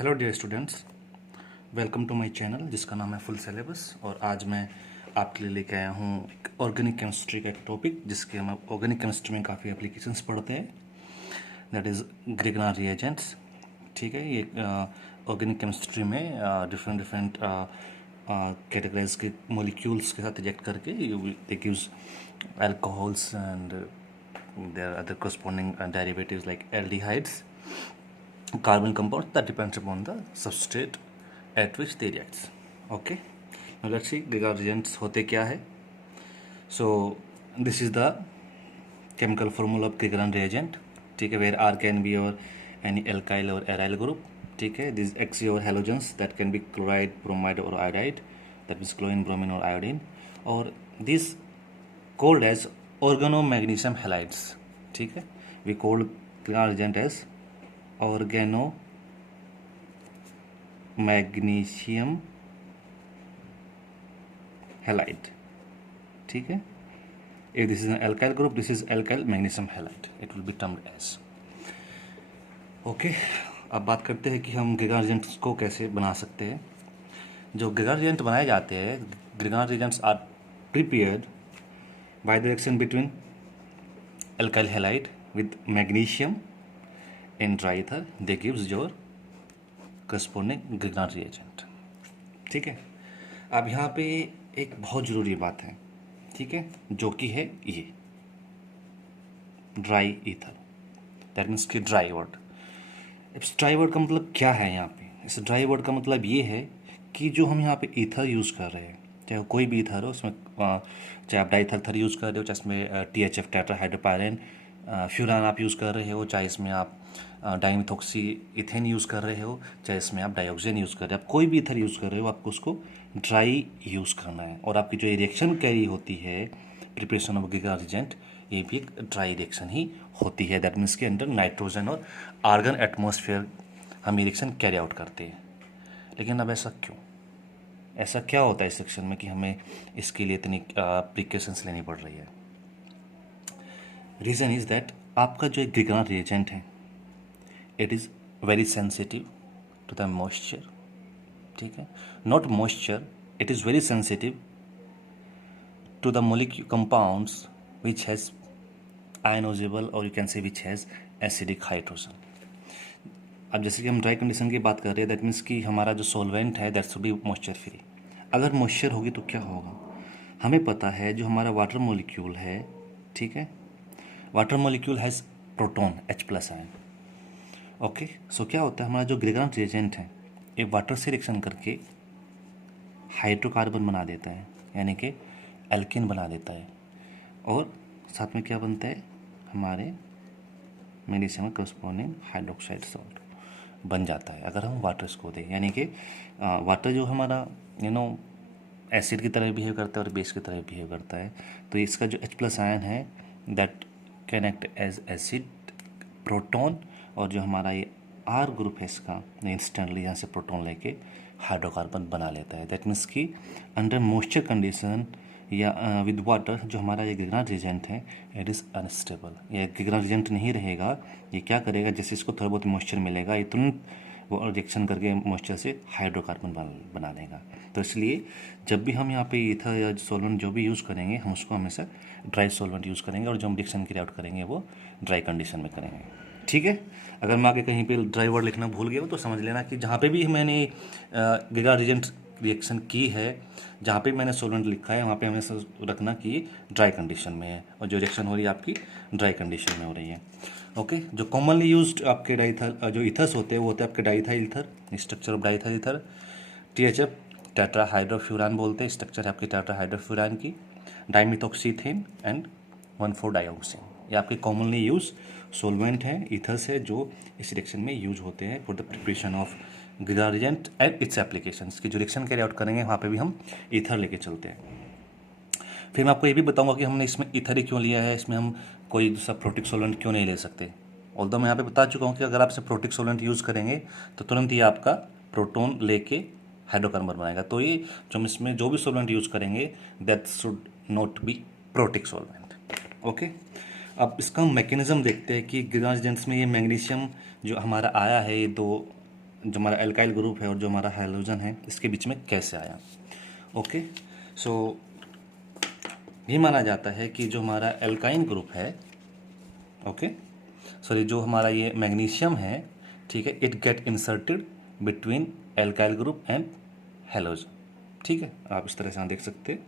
Hello dear students, welcome to my channel जिसका नाम है फुल सिलेबस। और आज मैं आपके लिए लेके आया हूँ ऑर्गेनिक केमिस्ट्री का एक टॉपिक जिसके हम ऑर्गेनिक केमिस्ट्री में काफ़ी एप्लीकेशंस पढ़ते हैं, दैट इज़ ग्रिग्ना रिएजेंट्स। ठीक है, ये ऑर्गेनिक केमिस्ट्री में डिफरेंट कैटेगरीज के मॉलिक्यूल्स के साथ रिएक्ट करके they gives alcohols and their other corresponding derivatives like aldehydes, carbon compounds that depends upon the substrate at which they reacts. Okay, now let's see Giga reagents होते क्या है. So this is the chemical formula of Giga reagent. ठीक है, where R can be your any alkyl or aryl group. ठीक है, these X your halogens that can be chloride, bromide or iodide, that means chlorine, bromine or iodine, or this called as organomagnesium halides. ठीक है, we call Giga reagent as organo magnesium halide. ठीक है, if this is an alkyl group, this is alkyl magnesium halide, it will be termed as. Okay, अब बात करते हैं कि हम ग्रिगा रिएजेंट्स को कैसे बना सकते हैं. जो ग्रिगा रिएजेंट बनाए जाते हैं, Grignard reagents are prepared by the reaction between alkyl halide with magnesium in dry ether. They gives your corresponding Grignard reagent. ठीक है, अब यहाँ पे एक बहुत ज़रूरी बात है, ठीक है, जो कि है ये ड्राई ईथर. दैट मीन्स कि ड्राई वर्ड. इस ड्राई वर्ड का मतलब क्या है यहाँ पे? इस ड्राई वर्ड का मतलब ये है कि जो हम यहाँ पे ईथर यूज़ कर रहे हैं, चाहे कोई भी ईथर हो, उसमें चाहे आप डाईथर यूज़ कर रहे हो, चाहे इसमें THF टेट्राहाइड्रोपायरेन फ्यूरान आप यूज़ कर रहे हो, चाहे इसमें आप डाइमिथॉक्सी इथेन यूज़ कर रहे हो, चाहे इसमें आप डाइऑक्सिन यूज़ कर रहे हो, आप कोई भी ईथर यूज़ कर रहे हो, आपको उसको ड्राई यूज़ करना है. और आपकी जो रिएक्शन कैरी होती है प्रिपरेशन ऑफ गिगा रिएजेंट, ये भी एक ड्राई रिएक्शन ही होती है. दैट मीन्स के अंदर नाइट्रोजन और आर्गन एटमॉस्फेयर हम रिएक्शन कैरी आउट करते हैं. लेकिन अब ऐसा क्यों? ऐसा क्या होता है इस सेक्शन में कि हमें इसके लिए इतनी प्रिकॉशंस लेनी पड़ रही है? रीज़न इज़ दैट आपका जो एक ग्रिगा रिएजेंट है, it is very sensitive to the moisture. ठीक है, not moisture, it is very sensitive to the molecule compounds which has ionisable और यू कैन से विच हैज़ एसिडिक हाइड्रोजन. अब जैसे कि हम ड्राई कंडीशन की बात कर रहे हैं, दैट मीन्स कि हमारा जो सॉल्वेंट है that should be moisture free. अगर मॉइस्चर होगी तो क्या होगा? हमें पता है जो हमारा वाटर मॉलिक्यूल है, ठीक है, water molecule has proton H+ ion. Okay, so क्या होता है, हमारा जो ग्रिगा रिएजेंट है ये वाटर से रिएक्शन करके हाइड्रोकार्बन बना देता है, यानी कि एल्किन बना देता है. और साथ में क्या बनता है, हमारे मैग्नीशियम का करस्पॉन्डिंग हाइड्रोक्साइड सॉल्ट बन जाता है अगर हम वाटर इसको दें. यानी कि वाटर जो हमारा एसिड की तरह बिहेव करता है और बेस की तरह बिहेव करता है. तो इसका जो H+ आयन है that can act as acid proton, और जो हमारा ये R ग्रुप है इसका इंस्टेंटली यहाँ से प्रोटॉन लेके हाइड्रोकार्बन बना लेता है. दैट मीन्स कि अंडर मॉइस्चर कंडीशन या विद वाटर जो हमारा ये ग्रिगा रिएजेंट है इट इज़ अनस्टेबल. ये ग्रिगा रिएजेंट नहीं रहेगा. ये क्या करेगा, जैसे इसको थोड़ा बहुत मॉइस्चर मिलेगा ये तुरंत वो रिएक्शन करके मॉइस्चर से हाइड्रोकार्बन बना देगा. तो इसलिए जब भी हम यहाँ पे ईथर या सॉल्वेंट जो भी यूज़ करेंगे, हम उसको हमेशा ड्राई सॉल्वेंट यूज़ करेंगे, और जो हम रिएक्शन कैरी आउट करेंगे वो ड्राई कंडीशन में करेंगे. ठीक है, अगर मैं आगे कहीं पे ड्राई वर्ड लिखना भूल गया हो तो समझ लेना कि जहाँ पे भी मैंने गिगा रिएजेंट रिएक्शन की है, जहाँ पे मैंने सॉल्वेंट लिखा है वहाँ पे हमें रखना कि ड्राई कंडीशन में है, और जो रिएक्शन हो रही है आपकी ड्राई कंडीशन में हो रही है. ओके, जो कॉमनली यूज्ड आपके डाईथर जो ईथर्स होते हैं वो होते हैं आपके diethyl ether. Structure of diethyl ether THF टेट्राहाइड्रोफ्यूरान बोलते हैं, स्ट्रक्चर है आपकी टेट्राहाइड्रोफ्यूरान की. डाइमिथॉक्सीथेन एंड 1,4-डाइऑक्सिन, ये आपके कॉमनली यूज सॉल्वेंट हैं, ईथर्स है जो इस रिएक्शन में यूज होते हैं for the preparation of giga reagent and it's applications. की जो रिएक्शन कैरी आउट करेंगे वहाँ पे भी हम ईथर लेके चलते हैं. फिर मैं आपको ये भी बताऊंगा कि हमने इसमें ईथर ही क्यों लिया है, इसमें हम कोई दूसरा प्रोटिक सॉल्वेंट क्यों नहीं ले सकते. ऑल्दो मैं यहाँ पे बता चुका हूँ कि अगर आप इसे प्रोटिक सॉल्वेंट यूज़ करेंगे तो तुरंत ये आपका प्रोटॉन लेके हाइड्रोकार्बन बनाएगा. तो ये जो हम इसमें जो भी सॉल्वेंट यूज़ करेंगे that should not be protic solvent. Okay, अब इसका हम मैकेनिज्म देखते हैं कि गिगा रिएजेंट्स में ये मैग्नीशियम जो हमारा आया है, ये दो जो हमारा एल्काइल ग्रुप है और जो हमारा हैलोजन है इसके बीच में कैसे आया। ओके, सो ये माना जाता है कि जो हमारा एल्काइन ग्रुप है, ओके सॉरी, जो हमारा ये मैग्नीशियम है, ठीक है, it get inserted between alkyl group and halogen. ठीक है, आप इस तरह से यहाँ देख सकते हैं,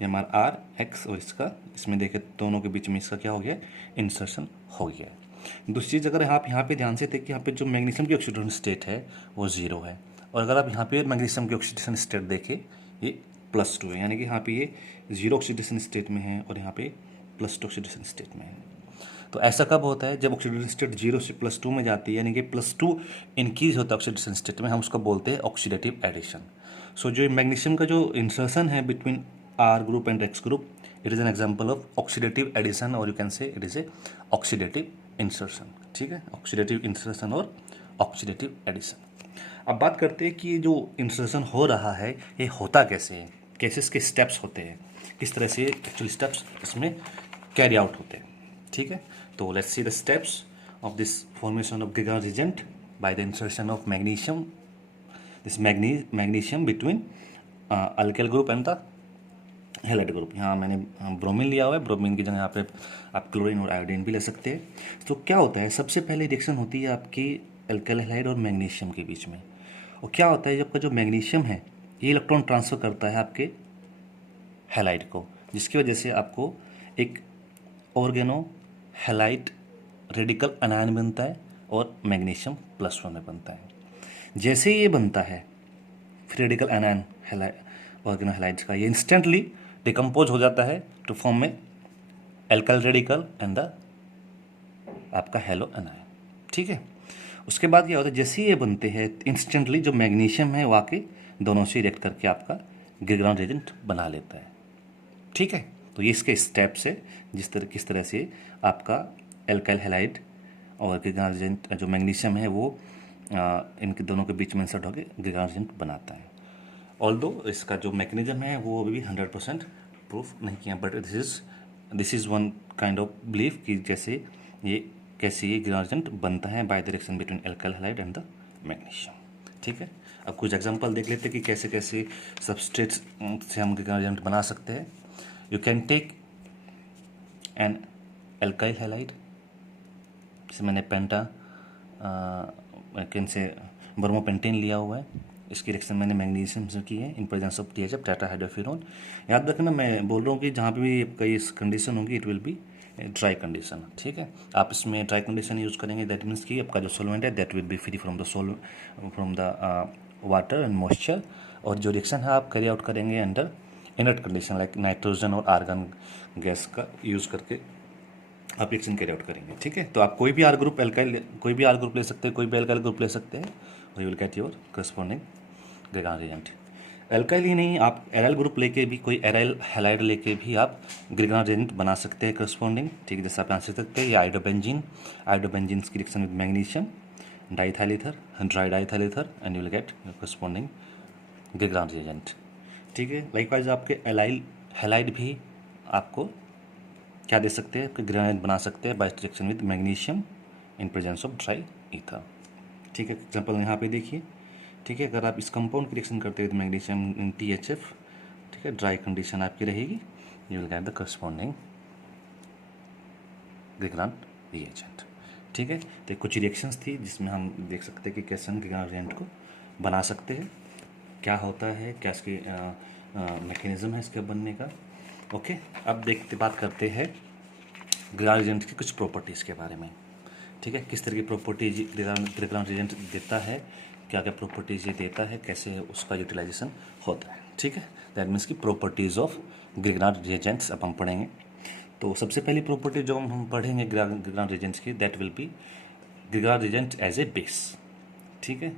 ये हमारा आर एक्स और इसका, इसमें देखें दोनों के बीच में इसका क्या हो गया, इंसर्शन हो गया है। दूसरी चीज़, अगर आप यहाँ पे ध्यान से देखें, यहाँ पे जो मैग्नीशियम की ऑक्सीडेशन स्टेट है वो 0 है, और अगर आप यहाँ पे मैग्नीशियम की ऑक्सीडेशन स्टेट देखें ये +2 है, यानी कि यहाँ पे ये 0 ऑक्सीडेशन स्टेट में है और यहाँ पे +2 ऑक्सीडेशन स्टेट में है। तो ऐसा कब होता है, जब ऑक्सीडेशन स्टेट 0 से +2 में जाती है, यानी कि +2 इंक्रीज होता है ऑक्सीडेशन स्टेट में, हम उसको बोलते हैं ऑक्सीडेटिव एडिशन। सो जो मैग्नीशियम का जो इंसर्शन है between R group and X group, it is an example of oxidative addition, और you can say it is a oxidative insertion. ठीक है, ऑक्सीडेटिव इंसर्शन और ऑक्सीडेटिव एडिशन। अब बात करते हैं कि ये जो इंसर्शन हो रहा है ये होता कैसे है, कैसे इसके स्टेप्स होते हैं, किस तरह से एक्चुअली स्टेप्स इसमें कैरी आउट होते हैं। ठीक है, तो let's see the steps of this formation of गिगा reagent by the insertion of magnesium, this magnesium between alkyl group and the halide group. यहाँ मैंने ब्रोमीन लिया हुआ है, ब्रोमीन की जगह यहाँ पे आप क्लोरीन और आयोडीन भी ले सकते हैं। तो क्या होता है, सबसे पहले रिएक्शन होती है आपकी अल्काइल हैलाइड और मैग्नीशियम के बीच में, और क्या होता है, जब का जो मैग्नीशियम है ये इलेक्ट्रॉन ट्रांसफ़र करता है आपके हैलाइड को, जिसकी वजह से आपको एक ऑर्गेनो हैलाइड रेडिकल अनायन बनता है और मैग्नीशियम +1 में बनता है। जैसे ये बनता है free radical anion organo halides का, ये इंस्टेंटली डिकम्पोज हो जाता है टू फॉर्म में एल्काइल रेडिकल एंड द आपका हैलो अनायन। ठीक है, उसके बाद क्या होता है, जैसे ये बनते हैं इंस्टेंटली जो मैग्नीशियम है वो आके दोनों से रिएक्ट करके आपका गिरग्राउंड एजेंट बना लेता है। ठीक है, तो ये इसके स्टेप्स है, किस तरह से आपका एल्काइल हैलाइड और गिरग्राउंड एजेंट जो मैग्नीशियम है वो इनके दोनों के बीच में इंसर्ट होकर गिरग्राउंड एजेंट बनाता है। ऑल्दो इसका जो मैकेनिज्म है वो अभी भी 100% प्रूफ नहीं किया, but this is one kind of belief कि जैसे ये कैसे ये गिरग्राउंड एजेंट बनता है bye the reaction between alkyl halide and the magnesium. ठीक है, अब कुछ एग्जांपल देख लेते हैं कि कैसे कैसे सबस्ट्रेट्स से हम गिरग्राउंड एजेंट बना सकते हैं। You can take an alkyl halide, जैसे मैंने कैन से ब्रोमोपेंटेन लिया हुआ है, इसकी रिएक्शन मैंने मैग्नीशियम से की है इन प्रेजेंस ऑफ THF टेट्राहाइड्रोफिनोन। याद रखना मैं बोल रहा हूँ कि जहाँ पे भी कई कंडीशन होगी it will be dry condition. ठीक है, आप इसमें ड्राई कंडीशन यूज़ करेंगे, दैट मीन्स कि आपका जो सॉल्वेंट है that will B free from the water and moisture, और जो रिएक्शन है आप कैरी आउट करेंगे under inert condition like nitrogen और आर्गन गैस का यूज़ करके आप रिएक्शन कैरी आउट करेंगे। ठीक है, तो आप कोई भी आर ग्रुप ले सकते हैं, कोई भी एल्काइल ग्रुप ले सकते हैं, और you will get your corresponding Grignard reagent. Alkyl ही नहीं, आप एराइल ग्रुप लेके भी, कोई एराइल हैलाइड लेके भी आप गिरग्राउंड एजेंट बना सकते हैं करस्पॉन्डिंग। ठीक है, जैसे आप यहाँ से सकते हैं ये आइडोबेंजीन की reaction with magnesium diethyl ether, dry diethyl ether, and you will get corresponding Grignard reagent. ठीक है, लाइकवाइज आपके एलाइल हैलाइड भी आपको क्या दे सकते हैं, गिरग्राउंड एजेंट बना सकते हैं by reaction with magnesium in presence of dry ether. ठीक है, एग्जाम्पल यहाँ पे देखिए। ठीक है, अगर आप इस कंपाउंड की रिएक्शन करते हैं विद मैग्नीशियम इन THF, ठीक है, ड्राई कंडीशन आपकी रहेगी, you will get the corresponding Grignard reagent. ठीक है, तो कुछ रिएक्शंस थी जिसमें हम देख सकते हैं कि कैसे हम गिरग्राउंड रिएजेंट को बना सकते हैं, क्या होता है, क्या इसकी मैकेनिज्म है इसके बनने का। ओके, अब बात करते हैं गिरग्राउंड रिएजेंट की कुछ प्रॉपर्टीज़ के बारे में। ठीक है, किस तरह की प्रॉपर्टीज गिरग्राउंड रिएजेंट देता है, क्या क्या प्रॉपर्टीज ये देता है, कैसे उसका यूटिलाइजेशन होता है। ठीक है, दैट मीन्स की प्रॉपर्टीज़ ऑफ गिरग्राउंड रिएजेंट्स अब हम पढ़ेंगे। तो सबसे पहली प्रॉपर्टी जो हम पढ़ेंगे गिरग्राउंड रिएजेंट्स की, that will be Grignard reagent as a base. ठीक है,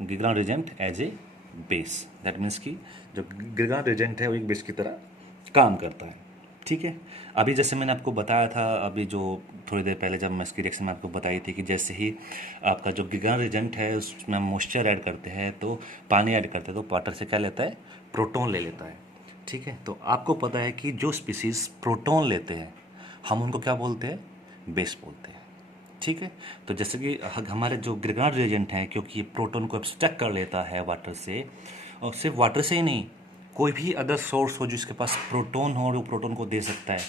Grignard reagent as a base, that means की जो गिरग्राउंड रिएजेंट है वो एक बेस की तरह काम करता है। ठीक है, अभी जैसे मैंने आपको बताया था, अभी जो थोड़ी देर पहले जब मैं इसकी रिएक्शन में आपको बताई थी कि जैसे ही आपका जो गिरग्राउंड रिएजेंट है उसमें हम मॉइस्चर ऐड करते हैं, तो पानी ऐड करते हैं, तो वाटर से क्या लेता है, प्रोटॉन ले लेता है। ठीक है, तो आपको पता है कि जो स्पीसीज प्रोटॉन लेते हैं हम उनको क्या बोलते हैं, बेस बोलते हैं। ठीक है। तो जैसे कि हमारे जो ग्रिगार्ड रिएजेंट हैं, क्योंकि ये प्रोटॉन को एब्स्ट्रैक्ट कर लेता है वाटर से, और सिर्फ वाटर से ही नहीं, कोई भी अदर सोर्स हो जिसके पास प्रोटॉन हो और वो प्रोटॉन को दे सकता है,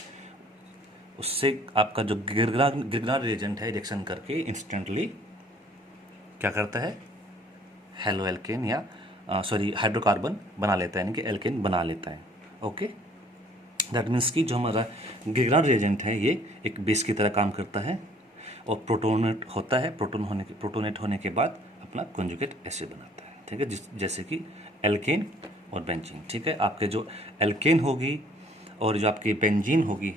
उससे आपका जो ग्रिगार्ड रिएजेंट है रिएक्शन करके इंस्टेंटली क्या करता है, हेलो एल्केन या सॉरी हाइड्रोकार्बन बना लेता है, यानी कि एल्केन बना लेता है। ओके, दैट मीन्स कि जो हमारा ग्रिगार्ड रिएजेंट है ये एक बेस की तरह काम करता है और प्रोटोनेट होता है, प्रोटोनेट होने के बाद अपना कॉन्जुगेट एसिड बनाता है। ठीक है, जैसे कि एल्केन और बेंजीन। ठीक है, आपके जो एल्केन होगी और जो आपकी बेंजीन होगी,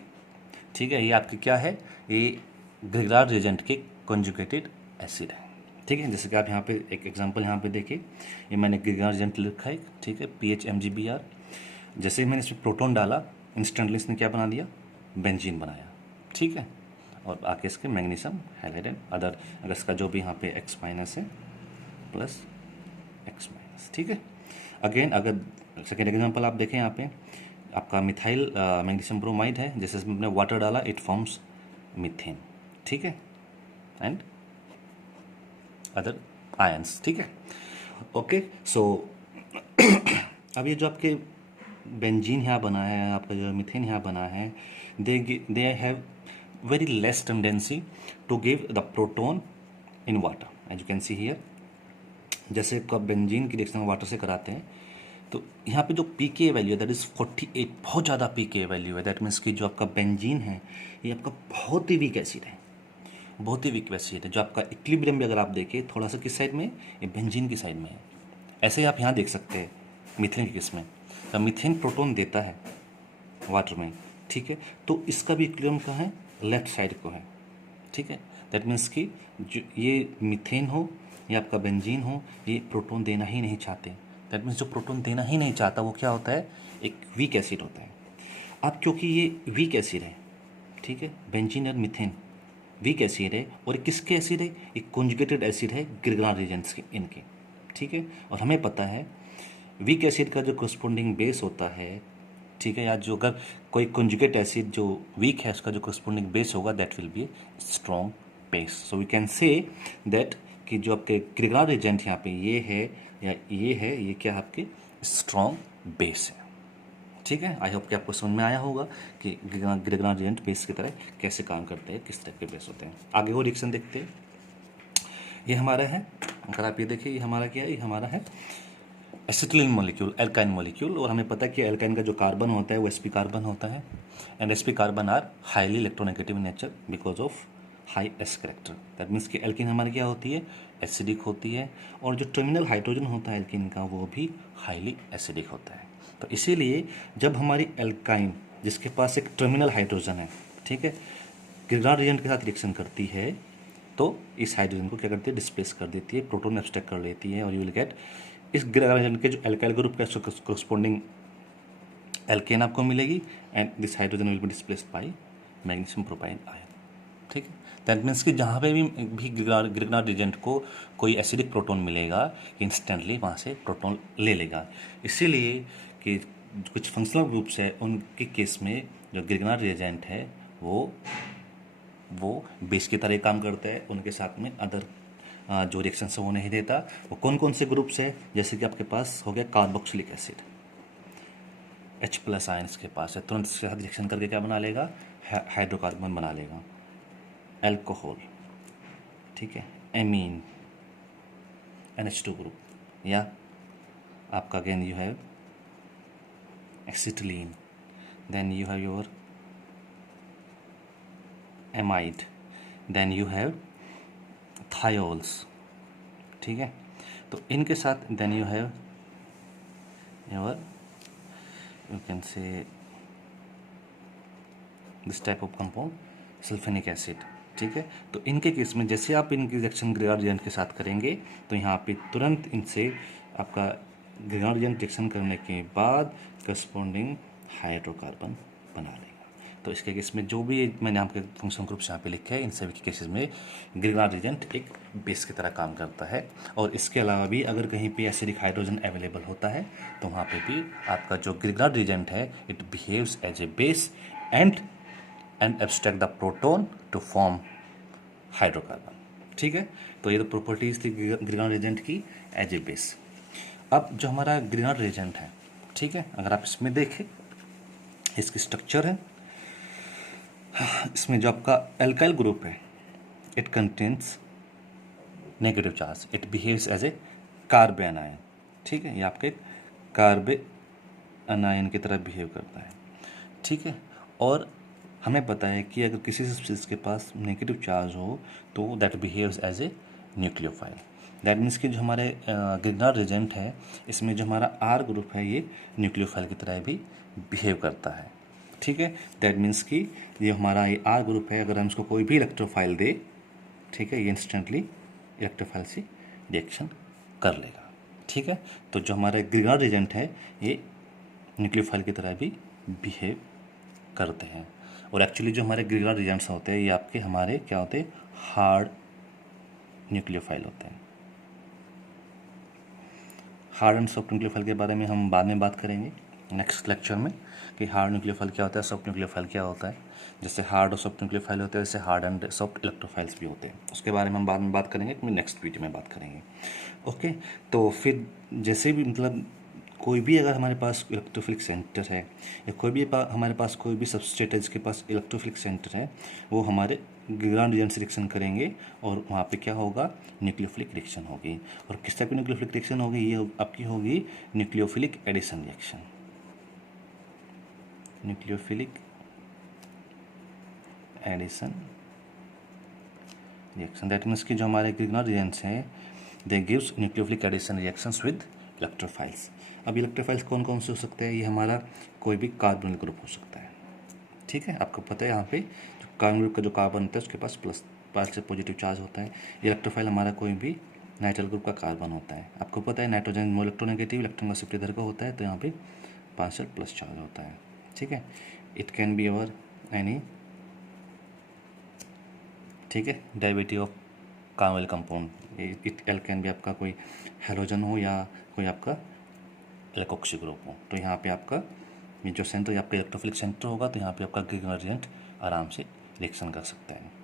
ठीक है, ये आपकी क्या है, ये ग्रिगार्ड रिएजेंट के कॉन्जुगेटेड एसिड है। ठीक है, जैसे कि आप यहाँ पे एक एग्जांपल यहाँ पे देखिए, ये मैंने ग्रिगार्ड रिएजेंट लिखा है। ठीक है, PHMgBr। जैसे ही मैंने इसमें प्रोटॉन डाला, इंस्टेंटली इसने क्या बना दिया, बेंजीन बनाया। ठीक है, और आके इसके मैग्नीशियम हाइलाइडेड अदर, अगर इसका जो भी यहाँ पे X- है प्लस X-। ठीक है, अगेन अगर सेकेंड एग्जांपल आप देखें, यहाँ पे आपका मिथाइल मैग्नीशियम ब्रोमाइड है, जैसे इसमें हमने वाटर डाला, इट फॉर्म्स मीथेन। ठीक है, एंड अदर आयंस। ठीक है, ओके। सो अब ये जो आपके बेंजीन यहाँ बना है, आपका जो मीथेन यहाँ बना है, they have very less tendency to give the proton in water, as you can see here. जैसे कब बेंजीन की रिएक्शन वाटर से कराते हैं, तो यहाँ पे जो पीके वैल्यू है दैट इज़ 48, बहुत ज़्यादा पीके वैल्यू है। दैट मीन्स कि जो आपका बेंजीन है ये आपका बहुत ही वीक एसिड है, बहुत ही वीक एसिड है। जो आपका इक्विलिब्रियम भी अगर आप देखें थोड़ा सा किस साइड में, ये बेंजीन की साइड में है। ऐसे ही आप यहाँ देख सकते हैं मीथेन की केस में, तो मीथेन प्रोटोन देता है वाटर में। ठीक है, तो इसका भी इक्विलिब्रियम कहाँ है, लेफ्ट साइड को है। ठीक है, दैट मीन्स कि जो ये मीथेन हो या आपका बेंजीन हो, ये प्रोटोन देना ही नहीं चाहते। दैट मीन्स जो प्रोटोन देना ही नहीं चाहता वो क्या होता है, एक वीक एसिड होता है। अब क्योंकि ये वीक एसिड है, ठीक है, बेंजीन और मीथेन वीक एसिड है, और किसके एसिड है, एक कॉन्जुगेटेड एसिड है ग्रिगार्ड रिएजेंट्स के, इनके। ठीक है, और हमें पता है वीक एसिड का जो कोरस्पोंडिंग बेस होता है, ठीक है, या जो अगर कोई कॉन्जुगेट एसिड जो वीक है उसका जो कोरस्पोंडिंग बेस होगा that will be strong base. So we can say that कि जो आपके ग्रिगार्ड रिएजेंट यहाँ पे ये है या ये है, ये क्या है, आपके स्ट्रॉन्ग बेस है। ठीक है, आई होप कि आपको समझ में आया होगा कि ग्रिगार्ड रिएजेंट बेस की तरह कैसे काम करते हैं, किस तरह के बेस होते हैं। आगे वो रिएक्शन देखते हैं। ये हमारा है, अगर आप ये देखिए, ये हमारा क्या है, ये हमारा है एसिटिलीन मॉलिक्यूल, एल्काइन मॉलिक्यूल। और हमें पता है कि एल्काइन का जो कार्बन होता है वो sp कार्बन होता है, and sp carbon are highly electronegative in nature because of high s character. That means कि एल्किन हमारी क्या होती है, एसिडिक होती है, और जो टर्मिनल हाइड्रोजन होता है एल्किन का वो भी हाईली एसिडिक होता है। तो इसीलिए जब हमारी एल्काइन जिसके पास एक टर्मिनल हाइड्रोजन है, ठीक है, ग्रिगार्ड रिएजेंट के साथ रिएक्शन करती है तो इस हाइड्रोजन को क्या करती है, डिस्प्लेस कर देती है, प्रोटॉन एब्स्ट्रैक्ट कर लेती है, और यू विल गेट इस ग्रिगार्ड रिएजेंट के जो एल्काइल ग्रुप का कोरस्पोंडिंग एल्केन आपको मिलेगी, and this hydrogen will be displaced by magnesium propyne ion. ठीक है, दैट मीन्स कि जहाँ पे भी ग्रिगार्ड रिएजेंट को कोई एसिडिक प्रोटॉन मिलेगा, इंस्टेंटली वहाँ से प्रोटॉन ले लेगा। इसीलिए कि कुछ फंक्शनल ग्रुप्स है उनके केस में जो ग्रिगार्ड रिएजेंट है वो बेस की तरह काम करता है, उनके साथ में अदर जो रिएक्शन है वो नहीं देता। वो कौन कौन से ग्रुप्स है, जैसे कि आपके पास हो गया कार्बोक्सिलिक एसिड, H+ आयन इसके पास है, तुरंत इसके साथ रिएक्शन करके क्या बना लेगा, हाइड्रोकार्बन बना लेगा, एल्कोहल, ठीक है, एमीन, NH2 ग्रुप, या आपका again you have acetylene, then you have your amide, then you have thiols. ठीक है, तो इनके साथ then you have your you can say this type of compound sulphenic acid. ठीक है, तो इनके केस में जैसे आप इनकी रिएक्शन ग्रिगार्ड रिएजेंट के साथ करेंगे तो यहाँ पे तुरंत इनसे आपका ग्रिगार्ड रिएजेंट रिएक्शन करने के बाद करस्पॉन्डिंग हाइड्रोकार्बन बना लेगा। तो इसके केस में जो भी मैंने आपके फंक्शन ग्रुप्स यहाँ पे लिखे हैं इन सभी के केसेस में ग्रिगार्ड रिएजेंट एक बेस की तरह काम करता है। और इसके अलावा भी अगर कहीं पे एसिडिक हाइड्रोजन अवेलेबल होता है तो वहाँ पे भी आपका जो ग्रिगार्ड रिएजेंट है it behaves as a base and abstract the proton to form hydrocarbon. ठीक है, तो ये तो प्रॉपर्टीज थी ग्रीनहाउस एजेंट की एज ए बेस। अब जो हमारा ग्रीनहाउस एजेंट है, ठीक है, अगर आप इसमें देखें इसकी स्ट्रक्चर है, इसमें जो आपका एल्काइल ग्रुप है it contains negative charge, it behaves as a carbanion. ठीक है, ये आपका एक कार्बे अनायन की तरह बिहेव करता है। ठीक है, और हमें पता है कि अगर किसी सब्सटेंस के पास नेगेटिव चार्ज हो तो that behaves as a nucleophile. That means कि जो हमारे ग्रीनहाउस एजेंट है इसमें जो हमारा आर ग्रुप है ये न्यूक्लियोफाइल की तरह भी बिहेव करता है। ठीक है, दैट मीन्स कि ये हमारा ये आर ग्रुप है, अगर हम इसको कोई भी इलेक्ट्रोफाइल दे, ठीक है, ये इंस्टेंटली इलेक्ट्रोफाइल से रिएक्शन कर लेगा। ठीक है, तो जो हमारा ग्रीनहाउस एजेंट है ये न्यूक्लियोफाइल की तरह भी बिहेव करते हैं। और एक्चुअली जो हमारे ग्रीनहाउस एजेंट्स होते हैं ये आपके हमारे क्या होते हैं, हार्ड न्यूक्लियोफाइल होते हैं। हार्ड एंड सॉफ्ट न्यूक्लियोफाइल के बारे में हम बाद में बात करेंगे नेक्स्ट लेक्चर में कि हार्ड न्यूक्लियोफाइल क्या होता है, सॉफ्ट न्यूक्लियोफाइल क्या होता है। जैसे हार्ड और सॉफ्ट न्यूक्लियोफाइल होते हैं वैसे हार्ड एंड सॉफ्ट इलेक्ट्रोफाइल्स भी होते हैं, उसके बारे में हम बाद में बात करेंगे, नेक्स्ट वीडियो में बात करेंगे। ओके, तो फिर जैसे भी मतलब कोई भी अगर हमारे पास इलेक्ट्रोफिलिक सेंटर है या कोई भी हमारे पास कोई भी सबस्ट्रेट है जिसके पास इलेक्ट्रोफिलिक सेंटर है, वो हमारे ग्रीनहाउस एजेंट से रिएक्शन करेंगे और वहाँ पे क्या होगा, न्यूक्लियोफिलिक रिएक्शन होगी। और किस टाइप की न्यूक्लियोफिलिक रिएक्शन होगी, ये आपकी होगी nucleophilic addition reaction. Nucleophilic addition reaction, that means कि जो हमारे ग्रीनहाउस एजेंट्स हैं they gives nucleophilic addition reactions with electrophiles. अब इलेक्ट्रोफाइल्स कौन कौन से हो सकते हैं, ये हमारा कोई भी कार्बोनिल ग्रुप हो सकता है। ठीक है, आपको पता है यहाँ पे जो कार्बन ग्रुप का जो कार्बन होता है उसके पास प्लस पार्शियल पॉजिटिव चार्ज होता है। इलेक्ट्रोफाइल हमारा कोई भी नाइट्राइल ग्रुप का कार्बन होता है। आपको पता है नाइट्रोजन मोल इलेक्ट्रोनेगेटिव, इलेक्ट्रॉन का शिफ्ट इधर का होता है, तो यहाँ पे पार्शियल प्लस चार्ज होता है। ठीक है, it can be our any, ठीक है, derivative of carbonyl compound. It L can भी आपका कोई हेलोजन हो या कोई आपका एल्कोक्सी ग्रुप हो। तो यहाँ पे आपका ये जो सेंटर आपका इलेक्ट्रोफिलिक सेंटर होगा तो यहाँ पे आपका ग्रीनहाउस एजेंट आराम से रिएक्शन कर सकता है।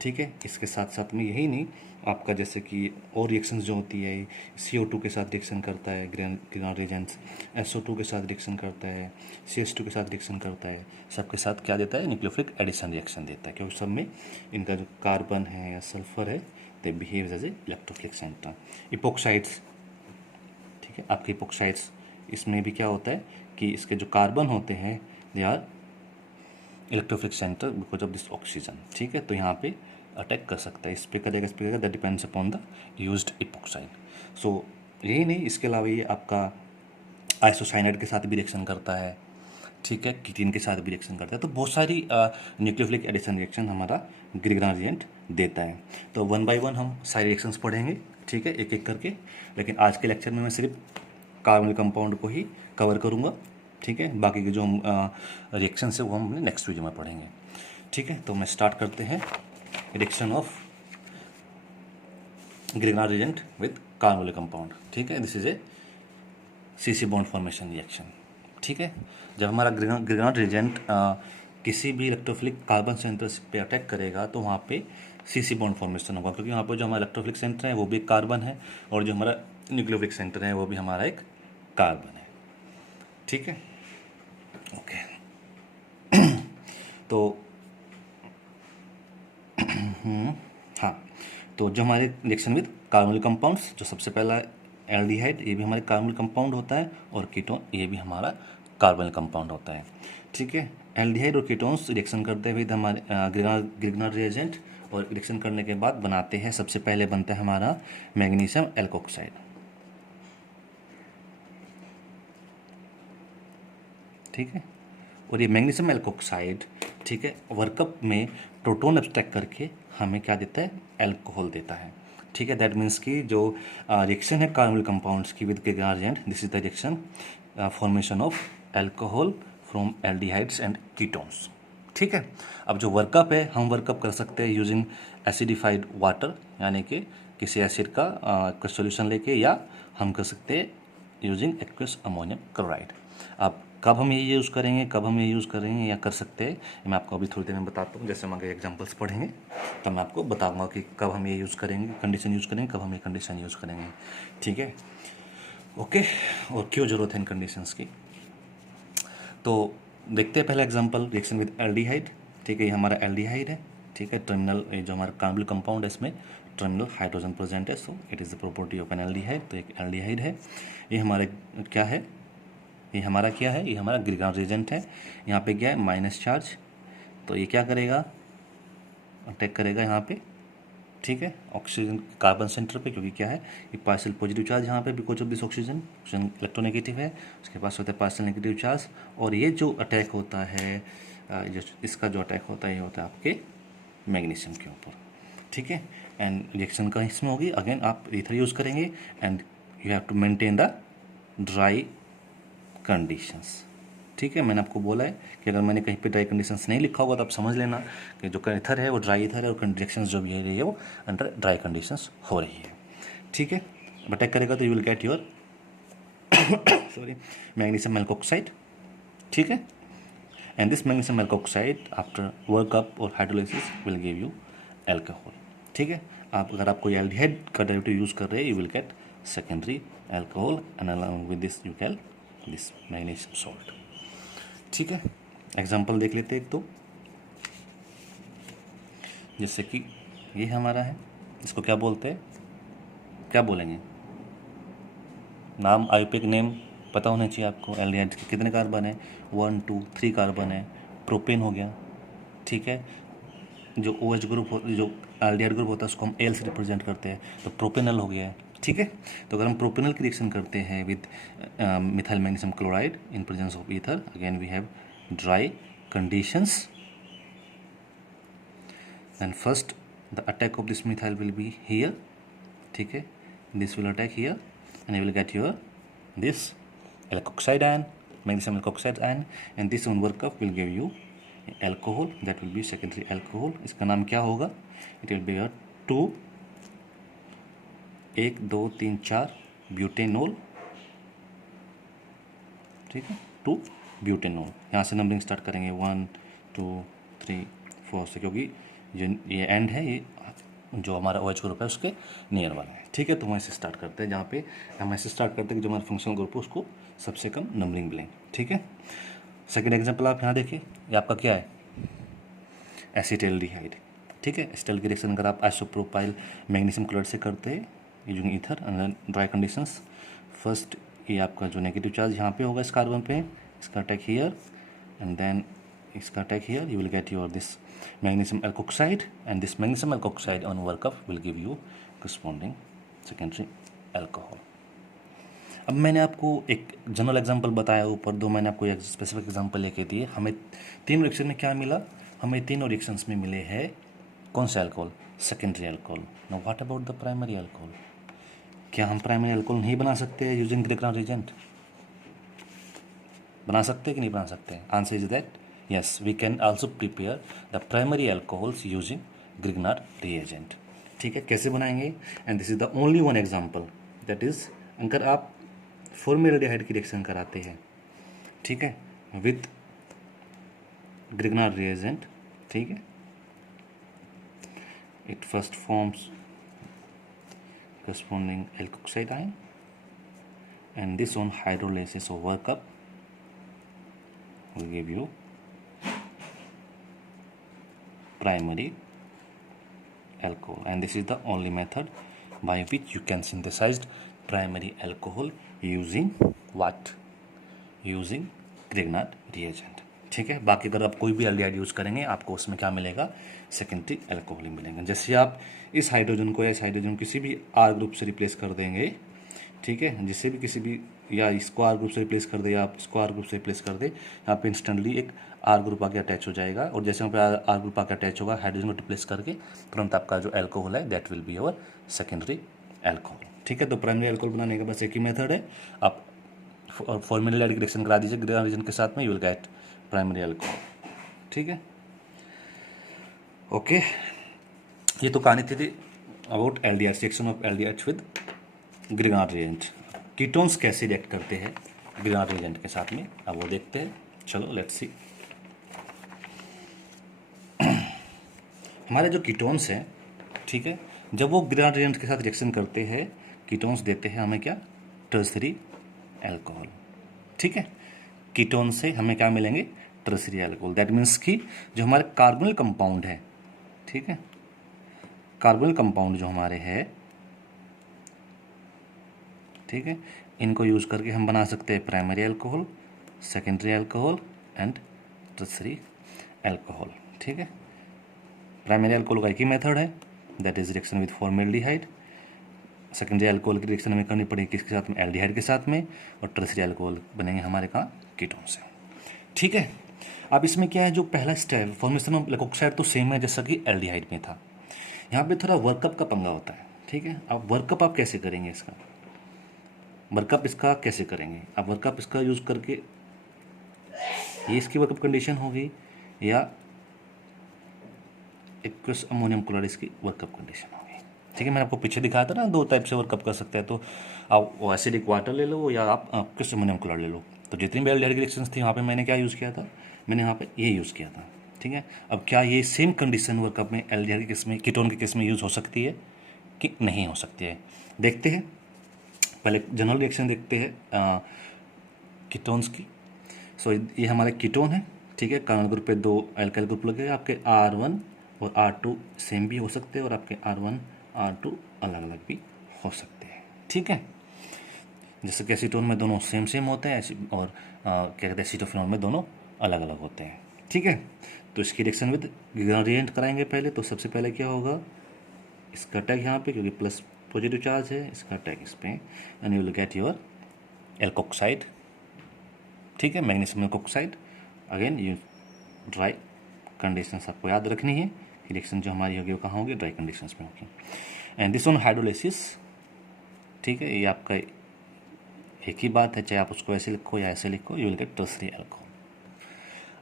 ठीक है, इसके साथ साथ में यही नहीं, आपका जैसे कि और रिएक्शंस जो होती है CO2 के साथ रिएक्शन करता है ग्रीनहाउस एजेंट्स, SO2 के साथ रिएक्शन करता है, CH2 के साथ रिएक्शन करता है, सबके साथ क्या देता है, न्यूक्लियोफिलिक एडिशन रिएक्शन देता है, क्योंकि सब में इनका जो कार्बन है या सल्फर है they behave as a electrophilic centre. Epoxides, ठीक है, आपके इपोक्साइड्स इसमें भी क्या होता है कि इसके जो कार्बन होते हैं they are electrophilic centre because of this oxygen. ठीक है, तो यहाँ पे अटैक कर सकता है, इस पे करेगा, इस पे करेगा, that depends upon the used epoxide. So यही नहीं, इसके अलावा ये आपका आइसोसाइनाइड के साथ भी रिएक्शन करता है। ठीक है, कीटीन के साथ भी रिएक्शन करता है। तो बहुत सारी न्यूक्लियोफिलिक एडिशन रिएक्शन हमारा ग्रीनहाउस एजेंट देता है। तो 1 बाय 1 हम सारे रिएक्शंस पढ़ेंगे, ठीक है, एक एक करके। लेकिन आज के लेक्चर में मैं सिर्फ कार्बोनिल कंपाउंड को ही कवर करूँगा। ठीक है, बाकी के जो रिएक्शंस है वो हम नेक्स्ट वीडियो में पढ़ेंगे। ठीक है, तो मैं स्टार्ट करते हैं reaction of greenhouse agent with carbonyl compound. ठीक है, this is a CC bond formation reaction. ठीक है, जब हमारा ग्रीनहाउस एजेंट किसी भी इलेक्ट्रोफिलिक कार्बन सेंटर पे अटैक करेगा तो वहाँ पे CC बॉन्ड फॉर्मेशन होगा, क्योंकि वहाँ पर जो हमारा इलेक्ट्रोफिलिक सेंटर है वो भी कार्बन है और जो हमारा न्यूक्लियोफिलिक सेंटर है वो भी हमारा एक कार्बन है। ठीक है, ओके। तो हाँ, तो जो हमारे रिएक्शन विद कार्बोनिल कंपाउंड्स, जो सबसे पहला एल्डिहाइड, ये भी हमारे कार्बोनिल कंपाउंड होता है, और कीटोन ये भी हमारा कार्बोनिल कंपाउंड होता है। ठीक है, एल्डिहाइड और कीटोन्स रिएक्शन करते हैं विद हमारे ग्रीनहाउस एजेंट, और रिएक्शन करने के बाद बनाते हैं, सबसे पहले बनता है हमारा मैग्नीशियम एल्कोक्साइड। ठीक है, और ये मैग्नीशियम एल्कोक्साइड, ठीक है, वर्कअप में प्रोटॉन एब्स्ट्रैक्ट करके हमें क्या देता है, एल्कोहल देता है। ठीक है, दैट मीन्स कि जो रिएक्शन है कार्बोनिल कंपाउंड्स की with greenhouse agent, this is the reaction formation of alcohol from aldehydes and ketones. ठीक है, अब जो वर्कअप है हम वर्कअप कर सकते हैं यूजिंग एसिडिफाइड वाटर, यानी कि किसी एसिड का सॉल्यूशन लेके, या हम कर सकते हैं यूजिंग एक्वस अमोनियम क्लोराइड। अब कब हम ये यूज़ करेंगे, कब हम ये यूज़ करेंगे या कर सकते हैं, मैं आपको अभी थोड़ी देर में बताता हूँ। जैसे हम आगे एग्जांपल्स पढ़ेंगे तब मैं आपको बताऊंगा कि कब हम ये यूज़ करेंगे, कंडीशन यूज़ करेंगे, कब हम ये कंडीशन यूज़ करेंगे। ठीक है, ओके। और क्यों ज़रूरत है इन कंडीशंस की, तो देखते हैं पहला एग्जांपल, रिएक्शन विद एल्डिहाइड। ठीक है, ये हमारा एल्डिहाइड है। ठीक है, टर्मिनल, ये जो हमारा कार्बोनिल कंपाउंड है इसमें टर्मिनल हाइड्रोजन प्रेजेंट है, so it is the property of N aldehyde. तो एक एल्डिहाइड है, ये हमारे क्या है, ये हमारा क्या है, ये हमारा ग्रिगाउंड रिएजेंट है। यहाँ पे क्या है, माइनस चार्ज, तो ये क्या करेगा, अटैक करेगा यहाँ पे। ठीक है, ऑक्सीजन कार्बन सेंटर पे, क्योंकि क्या है, ये पार्शियल पॉजिटिव चार्ज यहाँ पे because of this oxygen, oxygen electronegative है, उसके पास होता है पार्शियल नेगेटिव चार्ज। और ये जो अटैक होता है, जो इसका जो अटैक होता है, ये होता है आपके मैग्नीशियम के ऊपर। ठीक है, एंड रिएक्शन का इसमें होगी, अगेन आप ईथर यूज़ करेंगे and you have to maintain the dry conditions. ठीक है, मैंने आपको बोला है कि अगर मैंने कहीं पे ड्राई कंडीशंस नहीं लिखा होगा तो आप समझ लेना कि जो ईथर है वो ड्राई ईथर है और रिएक्शंस जो भी है रही है वो अंडर ड्राई कंडीशंस हो रही है। ठीक है, अटैक करेगा तो you will get your sorry magnesium alkoxide. ठीक है, and this magnesium alkoxide after workup और hydrolysis will give you alcohol. ठीक है, आप अगर आप कोई एल्डिहाइड का डेरिवेटिव यूज़ कर रहे हैं, you will get secondary alcohol and along with this you call this magnesium salt. ठीक है, एग्जाम्पल देख लेते हैं एक तो, जैसे कि ये हमारा है, इसको क्या बोलते हैं, क्या बोलेंगे, नाम आयुर्वेदिक नेम पता होना चाहिए आपको। एल्डिहाइड के कितने कार्बन है, 1 2 3 कार्बन है। प्रोपेन हो गया। ठीक है, जो OH ग्रुप हो, जो एल्डिहाइड ग्रुप होता है उसको हम एल से रिप्रेजेंट करते हैं, तो प्रोपेनल हो गया है। ठीक है, तो अगर हम प्रोपेनल की रिएक्शन करते हैं with methyl magnesium chloride in presence of ether, again we have dry conditions. then first the attack of this methyl will be here. ठीक है, this will attack here and you will get your this alkoxide ion, magnesium alkoxide ion, and this one work up will give you alcohol, that will be secondary alcohol. इसका नाम क्या होगा, it will be a 2 1 2 3 4 butanol. ठीक है, 2 butanol. यहाँ से numbering start करेंगे 1 2 3 4 से, क्योंकि ये एंड है, ये जो हमारा OH ग्रुप है उसके नियर वाला है। ठीक है, तो हम ऐसे स्टार्ट करते हैं, जहाँ पे हम ऐसे स्टार्ट करते हैं कि जो हमारा फंक्शनल ग्रुप है उसको सबसे कम नंबरिंग मिलेंगे। ठीक है, सेकेंड एग्जाम्पल आप यहाँ देखिए, ये आपका क्या है, एसिटाल्डिहाइड। ठीक है, एसिटाल की रिएक्शन अगर आप आइसोप्रोपाइल मैग्नीशियम क्लोराइड से करते हैं using ether under dry conditions, first ये आपका जो नेगेटिव चार्ज यहाँ पे होगा इस कार्बन पे, इसका अटैक हियर एंड देन इसका attack here, you will get your this magnesium alkoxide and this magnesium alkoxide on workup will give you corresponding secondary alcohol. अब मैंने आपको एक जनरल एग्जांपल बताया ऊपर, दो मैंने आपको एक स्पेसिफिक एग्जांपल लेके दिए। हमें तीन रिएक्शन में क्या मिला, हमें तीनों रिएक्शंस में मिले हैं कौन से alcohol, secondary alcohol. Now what about the primary alcohol, क्या हम प्राइमरी अल्कोहल नहीं बना सकते हैं यूजिंग ग्रिगाउंड रिएजेंट, बना सकते हैं कि नहीं बना सकते? Answer is that yes, we can also prepare the primary alcohols using Grignard reagent. ठीक है, कैसे बनाएंगे, and this is the only one example, that is अगर आप फॉर्मेल्डिहाइड की रिएक्शन कराते हैं, ठीक है, विद Grignard reagent, ठीक है, it first forms corresponding alkoxide ion and this on hydrolysis or workup will give you primary alcohol, and this is the only method by which you can synthesize primary alcohol using what, using Grignard reagent. ठीक है, बाकी अगर आप कोई भी aldehyde use करेंगे आपको उसमें क्या मिलेगा, सेकेंडरी अल्कोहल मिलेगा। जैसे आप इस हाइड्रोजन को या इस हाइड्रोजन किसी भी R ग्रुप से रिप्लेस कर देंगे, ठीक है, जिससे भी किसी भी, या इसको R ग्रुप से रिप्लेस कर दे या आप इसको R ग्रुप से रिप्लेस कर दे, यहाँ पे इंस्टेंटली एक R ग्रुप आके अटैच हो जाएगा, और जैसे वहाँ पे R ग्रुप आके अटैच होगा हाइड्रोजन को रिप्लेस करके, तुरंत आपका जो एल्कोहल है that will be your secondary alcohol. ठीक है, तो प्राइमरी एल्कोहल बनाने का बस एक ही मेथड है, आप फॉर्मेल्डिहाइड रिएक्शन करा दीजिए ग्रिगाउंड रिएजेंट के साथ में, you will get primary alcohol. ठीक है, ओके, ये तो कहानी थी about aldehyde, reaction of aldehyde with Grignard reagent. Ketones कैसे रिएक्ट करते हैं ग्रीनर रिएजेंट के साथ में। अब वो देखते हैं, चलो लेट्स सी। हमारे जो कीटोन्स हैं, ठीक है, जब वो ग्रीनर रिएजेंट के साथ रिएक्शन करते हैं, कीटोन्स देते हैं हमें क्या, टर्सरी अल्कोहल। ठीक है, कीटोन से हमें क्या मिलेंगे, टर्सरी अल्कोहल। दैट मीन्स कि जो हमारे कार्बोनिल कंपाउंड है, ठीक है, कार्बोनिल कंपाउंड जो हमारे है, ठीक है, इनको यूज करके हम बना सकते हैं primary alcohol, secondary alcohol and tertiary alcohol. ठीक है, प्राइमरी अल्कोहल का एक ही मेथड है, that is reaction with formaldehyde. Secondary alcohol की रिएक्शन हमें करनी पड़ेगी किसके साथ में, एल्डिहाइड के साथ में, और टर्सरी अल्कोहल बनेंगे हमारे कहाँ, कीटोन से। ठीक है, अब इसमें क्या है, जो पहला स्टेप फॉर्मेशन ऑफ एल्कोक्साइड तो सेम है जैसा कि एल्डिहाइड में था। यहाँ पे थोड़ा वर्कअप का पंगा होता है। ठीक है, अब वर्कअप आप कैसे करेंगे, इसका वर्कअप इसका कैसे करेंगे, अब वर्कअप इसका यूज करके ये इसकी वर्कअप कंडीशन होगी, या एक्वस अमोनियम क्लोराइड इसकी वर्कअप कंडीशन होगी। ठीक है, मैंने आपको पीछे दिखाया था ना, दो टाइप से वर्कअप कर सकते हैं, तो आप एसिडिक वाटर ले लो या आप एक्वस अमोनियम क्लोराइड ले लो। तो जितनी भी एल्डिहाइड रिएक्शंस थी वहाँ पे मैंने क्या यूज़ किया था, मैंने यहाँ पे ये यूज़ किया था। ठीक है, अब क्या ये सेम कंडीशन वर्कअप में एल्डिहाइड के केस में, कीटोन के केस में यूज़ हो सकती है कि नहीं हो सकती है, देखते हैं। पहले जनरल रिएक्शन देखते हैं कीटोन्स की। सो ये हमारा कीटोन है। ठीक है, कार्बन ग्रुप पे दो अल्काइल ग्रुप लगे, आपके R1 और R2 सेम भी हो सकते हैं और आपके R1 R2 अलग अलग भी हो सकते हैं। ठीक है, जैसे कि एसीटोन में दोनों सेम सेम होते हैं, और क्या कहते हैं, एसीटोफिनॉल में दोनों अलग अलग होते हैं। ठीक है, तो इसकी रिएक्शन विद ग्रेडिएंट कराएंगे पहले। तो सबसे पहले क्या होगा, इसका टैग यहाँ पे, क्योंकि प्लस पॉजिटिव चार्ज है, इसका टैग इस पे, and you will get your alkoxide. ठीक है, मैग्नीशियम एल्कोक्साइड। अगेन ये ड्राई कंडीशंस आपको याद रखनी है, रिएक्शन जो हमारी होगी वो कहाँ होगी, ड्राई कंडीशंस में होगी। And this on hydrolysis. ठीक है, ये आपका एक ही बात है, चाहे आप उसको ऐसे लिखो या ऐसे लिखो, you will gate tertiary alcohol.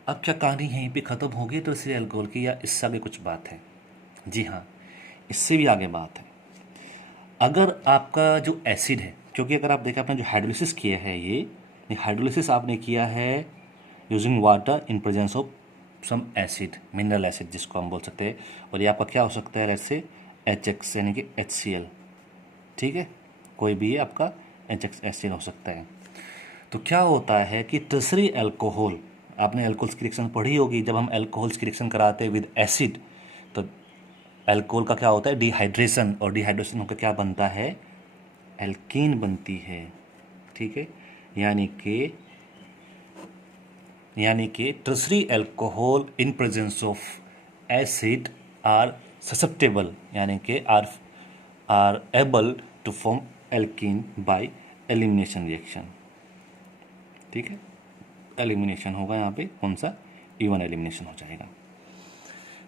अब क्या कहानी यहीं पे ख़त्म हो गई टर्सरी अल्कोहल की, या इससे आगे कुछ बात है? जी हाँ, इससे भी आगे बात है। अगर आपका जो एसिड है, क्योंकि अगर आप देखें आपने जो हाइड्रोलिसिस किया है, ये हाइड्रोलिसिस आपने किया है using water in presence of some acid, mineral acid जिसको हम बोल सकते हैं, और ये आपका क्या हो सकता है, जैसे HX यानी कि HCl। ठीक है, कोई भी आपका HCl हो सकता है। तो क्या होता है कि टर्सरी अल्कोहल, आपने अल्कोहल्स की रिएक्शन पढ़ी होगी, जब हम अल्कोहल्स की रिएक्शन कराते हैं विद एसिड, तो अल्कोहल का क्या होता है, डिहाइड्रेशन, और डिहाइड्रेशन होकर क्या बनता है, एल्कीन बनती है। ठीक है, यानी कि tertiary alcohol in presence of acid are susceptible, यानी कि are able to form alkene by elimination reaction. ठीक है, एलिमिनेशन होगा यहाँ पे, कौन सा, इवन एलिमिनेशन हो जाएगा।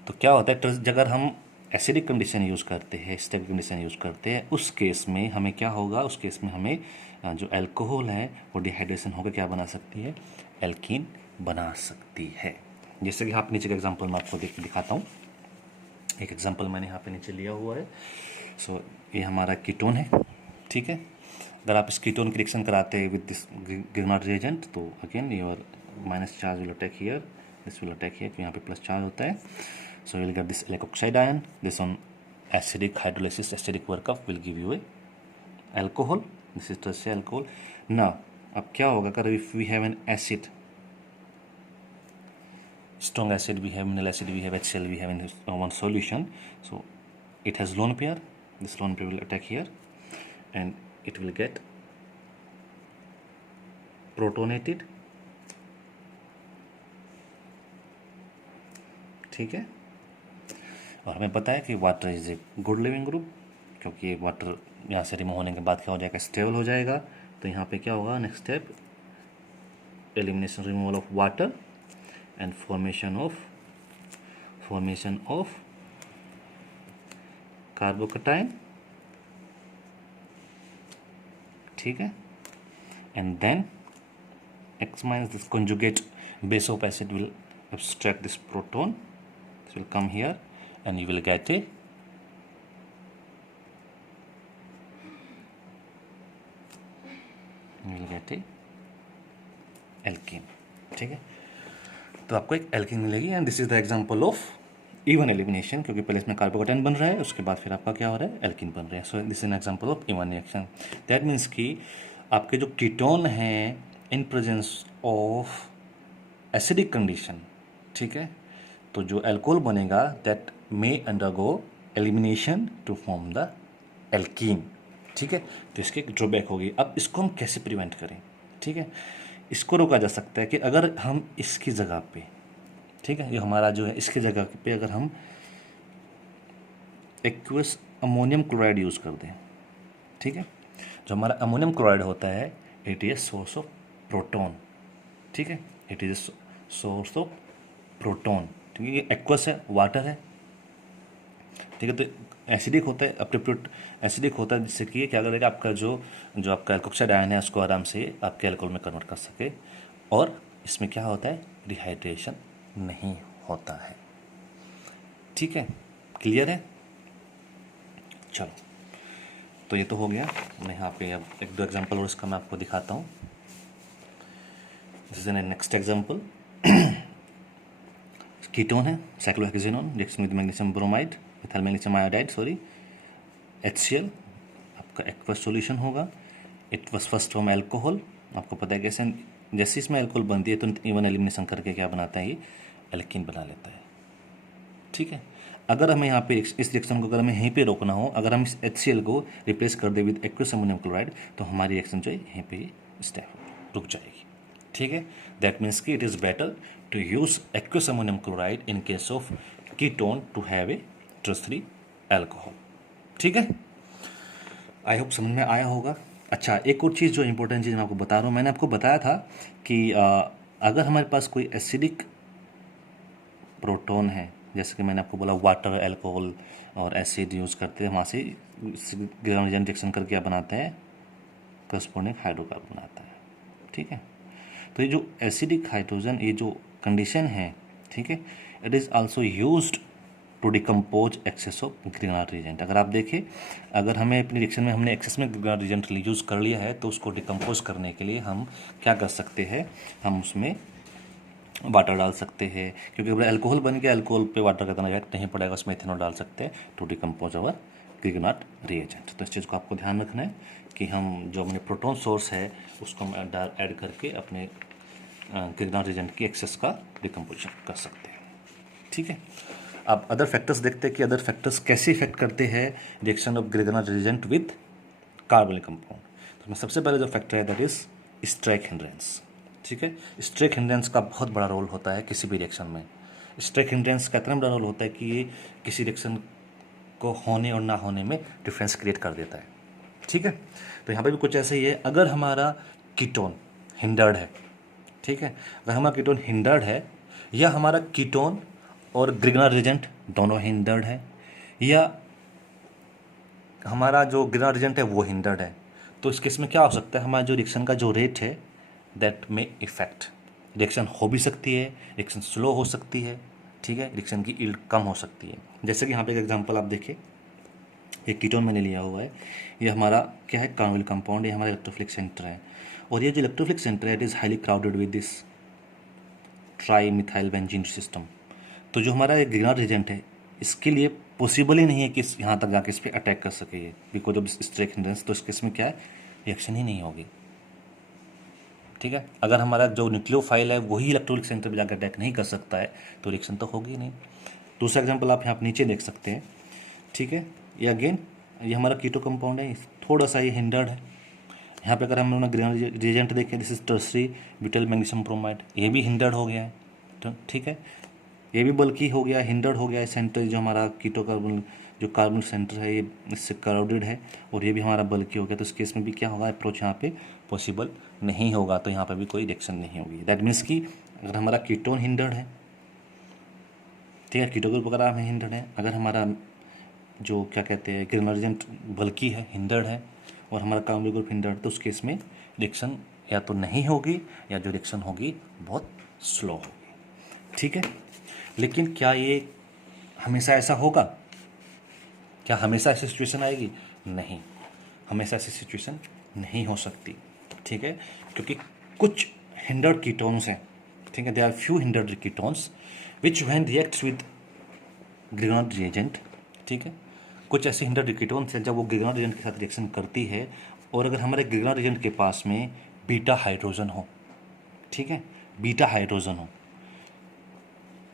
तो क्या होता है, अगर हम एसिडिक कंडीशन यूज़ करते हैं, स्टेबल कंडीशन यूज़ करते हैं, उस केस में हमें क्या होगा, उस केस में हमें जो अल्कोहल है वो डिहाइड्रेशन होकर क्या बना सकती है, एल्कीन बना सकती है। जैसे कि आप नीचे का एग्जांपल मैं आपको दिखाता हूँ। एक एग्जांपल मैंने यहाँ पे नीचे लिया हुआ है। सो ये हमारा कीटोन है। ठीक है, अगर आप इस कीटोन की रिएक्शन कराते हैं विद दिस ग्रिग्नार्ड रिएजेंट, तो again your minus charge will attack here, this will attack here, यहाँ पे प्लस चार्ज होता है। So you will get this alkoxide ion, this on acidic hydrolysis, acidic workup will give you a alcohol, this is tertiary alcohol. Now अब क्या होगा, अगर if we have an acid, strong acid, we have mineral acid, we have HCl, we have in one solution, so it has lone pair, this lone pair will attack here and it will get protonated। ठीक है, और हमें पता है कि water is a good leaving group, क्योंकि water यहाँ से रिमूव होने के बाद क्या हो जाएगा, स्टेबल हो जाएगा। तो यहाँ पे क्या होगा, next step, elimination, removal of water and formation of carbocation। ठीक है, and then X minus this conjugate base of acid will abstract this proton, this will come here and you will get a alkene. ठीक है, तो आपको एक alkene मिलेगी and this is the example of even elimination, क्योंकि पहले इसमें carbocation बन रहा है, उसके बाद फिर आपका क्या हो रहा है, एल्कीन बन रहा है। So this is an example of E one reaction. That means कि आपके जो कीटोन हैं in presence of acidic condition, ठीक है, तो जो अल्कोहल बनेगा that may undergo elimination to form the alkene. ठीक है, तो इसकी एक ड्रॉबैक होगी। अब इसको हम कैसे प्रिवेंट करें? ठीक है, इसको रोका जा सकता है कि अगर हम इसकी जगह पे, ठीक है, ये हमारा जो है इसकी जगह पे अगर हम एक्वस अमोनियम क्लोराइड यूज़ कर दें, ठीक है, जो हमारा अमोनियम क्लोराइड होता है it is source of proton. ठीक है, it is source of proton. ठीक है, ये एक्वस है, वाटर है, ठीक है, तो एसिडिक होता है, अप्रोप्रिएट एसिडिक होता है, जिससे कि ये क्या करेगा, आपका जो आपका एल्कोक्साइड आयन है उसको आराम से आपके अल्कोहल में कन्वर्ट कर सके, और इसमें क्या होता है, डिहाइड्रेशन नहीं होता है। ठीक है, क्लियर है? चलो, तो ये तो हो गया। मैं यहाँ पे अब एक दो एग्जांपल और इसका मैं आपको दिखाता हूँ। This is an next example. Ketone है cyclohexanone, reaction with magnesium bromide, methyl magnesium iodide, sorry, HCl, आपका एक्वस सॉल्यूशन होगा। It was first from alcohol, आपको पता है कैसे, जैसे इसमें अल्कोहल बनती है तो इवन एलिमिनेशन करके क्या बनाता है, ये एल्कीन बना लेता है। ठीक है, अगर हमें यहाँ पे इस रिएक्शन को अगर हमें यहीं पे रोकना हो, अगर हम इस HCl को रिप्लेस कर दे विद एक्वस अमोनियम क्लोराइड, तो हमारी रिएक्शन जो है यहीं पे स्टॉप रुक जाएगी। ठीक है, दैट मीन्स कि it is better to use aqueous ammonium chloride in case of ketone to have a ट्रस-3 अल्कोहल। ठीक है, आई होप समझ में आया होगा। अच्छा, एक और चीज़ जो इंपॉर्टेंट चीज़ मैं आपको बता रहा हूँ, मैंने आपको बताया था कि अगर हमारे पास कोई एसिडिक प्रोटोन है, जैसे कि मैंने आपको बोला वाटर, अल्कोहल और एसिड यूज़ करते हैं, वहाँ से ग्रेविजन रिएक्शन करके क्या बनाते हैं, करस्पॉन्डिंग हाइड्रोकार्बन बनाता है। ठीक है, तो ये जो एसिडिक हाइड्रोजन, ये जो कंडीशन है, ठीक है, it is also used to decompose excess of Grignard reagent. अगर आप देखें, अगर हमें अपनी रिएक्शन में हमने एक्सेस में ग्रीनर रिएजेंट यूज़ कर लिया है, तो उसको डिकम्पोज करने के लिए हम क्या कर सकते हैं, हम उसमें वाटर डाल सकते हैं, क्योंकि अगर अल्कोहल बन गया, अल्कोहल पे वाटर का इतना इफेक्ट नहीं पड़ेगा, उसमें इथेनॉल डाल सकते हैं to decompose our Grignard reagent. तो इस चीज़ को आपको ध्यान रखना है कि हम जो अपने प्रोटॉन सोर्स है उसको हम ऐड करके अपने ग्रीनर रिएजेंट की एक्सेस का डिकम्पोजिशन कर सकते हैं। ठीक है, अब अदर फैक्टर्स देखते हैं कि अदर फैक्टर्स कैसे इफेक्ट करते हैं reaction of Grignard reagent with कार्बनिक कंपाउंड। तो मैं सबसे पहले जो फैक्टर है दैट इज स्ट्राइक हिंड्रेंस। ठीक है, स्ट्राइक हिंड्रेंस का बहुत बड़ा रोल होता है किसी भी रिएक्शन में। स्ट्राइक हिंड्रेंस का इतना बड़ा रोल होता है कि ये किसी रिएक्शन को होने और ना होने में डिफरेंस क्रिएट कर देता है। ठीक है, तो यहाँ पे भी कुछ ऐसा ही है। अगर हमारा कीटोन हिंडर्ड है, ठीक है, अगर हमारा कीटोन हिंडर्ड है, या हमारा कीटोन और ग्रीनर रिएजेंट दोनों हिंडर्ड है, या हमारा जो ग्रीनर रिएजेंट है वो हिंडर्ड है, तो इस केस में क्या हो सकता है, हमारा जो रिएक्शन का जो रेट है दैट में इफेक्ट, रिएक्शन हो भी सकती है, रिएक्शन स्लो हो सकती है। ठीक है, रिएक्शन की यील्ड कम हो सकती है। जैसे कि यहाँ पे एक एग्जांपल आप देखिए, ये कीटोन मैंने लिया हुआ है, ये हमारा क्या है, कार्बोनिल कंपाउंड, ये हमारा इलेक्ट्रोफिलिक सेंटर है, और ये जो इलेक्ट्रोफिलिक सेंटर है it is highly crowded with this tri methyl benzene system. तो जो हमारा ये ग्रीनर रिएजेंट है, इसके लिए पॉसिबल ही नहीं है कि यहाँ तक जाके इस पर अटैक कर सके ये, बिकॉज ऑफ स्ट्राइक हिंड्रेंस। तो इस केस में क्या है, रिएक्शन ही नहीं होगी। ठीक है, अगर हमारा जो न्यूक्लियोफाइल है वही इलेक्ट्रोलिक सेंटर पे जाकर अटैक नहीं कर सकता है तो रिएक्शन तो होगी ही नहीं। दूसरा एग्जांपल आप यहाँ नीचे देख सकते हैं। ठीक है, ये अगेन ये हमारा कीटो कंपाउंड है, थोड़ा सा ये हिंडर्ड है। यहाँ पे अगर हम लोग ग्रीनर रिएजेंट देखें, this is tertiary butyl magnesium bromide, ये भी हिंडर्ड हो गया है। तो ठीक है, ये भी बल्कि हो गया, हिंडर्ड हो गया है। सेंटर जो हमारा कीटो कार्बन जो कार्बन सेंटर है ये इससे क्राउडेड है, और ये भी हमारा बल्कि हो गया। तो इस केस में भी क्या होगा, अप्रोच यहाँ पे पॉसिबल नहीं होगा, तो यहाँ पे भी कोई रिएक्शन नहीं होगी। दैट मीन्स कि अगर हमारा कीटोन हिंडर्ड है, ठीक है, कीटो ग्रुप वगैरह में हिंडर्ड है, अगर हमारा जो क्या कहते हैं ग्रीनर रिएजेंट बल्कि है, हिंडर्ड है, और हमारा कार्बोनिल ग्रुप हिंडर्ड, तो उस केस में रिएक्शन या तो नहीं होगी, या जो रिएक्शन होगी बहुत स्लो होगी। ठीक है, लेकिन क्या ये हमेशा ऐसा होगा, क्या हमेशा ऐसी सिचुएशन आएगी? नहीं, हमेशा ऐसी सिचुएशन नहीं हो सकती। ठीक है, क्योंकि कुछ हिंडर्ड कीटोन्स हैं, ठीक है, they are few hindered ketones which when reacts with Grignard reagent, ठीक है, कुछ ऐसे हिंडर्ड कीटोन्स हैं जब वो ग्रिग्नार्ड रिएजेंट के साथ रिएक्शन करती है और अगर हमारे ग्रिग्नार्ड रिएजेंट के पास में बीटा हाइड्रोजन हो, ठीक है, बीटा हाइड्रोजन हो,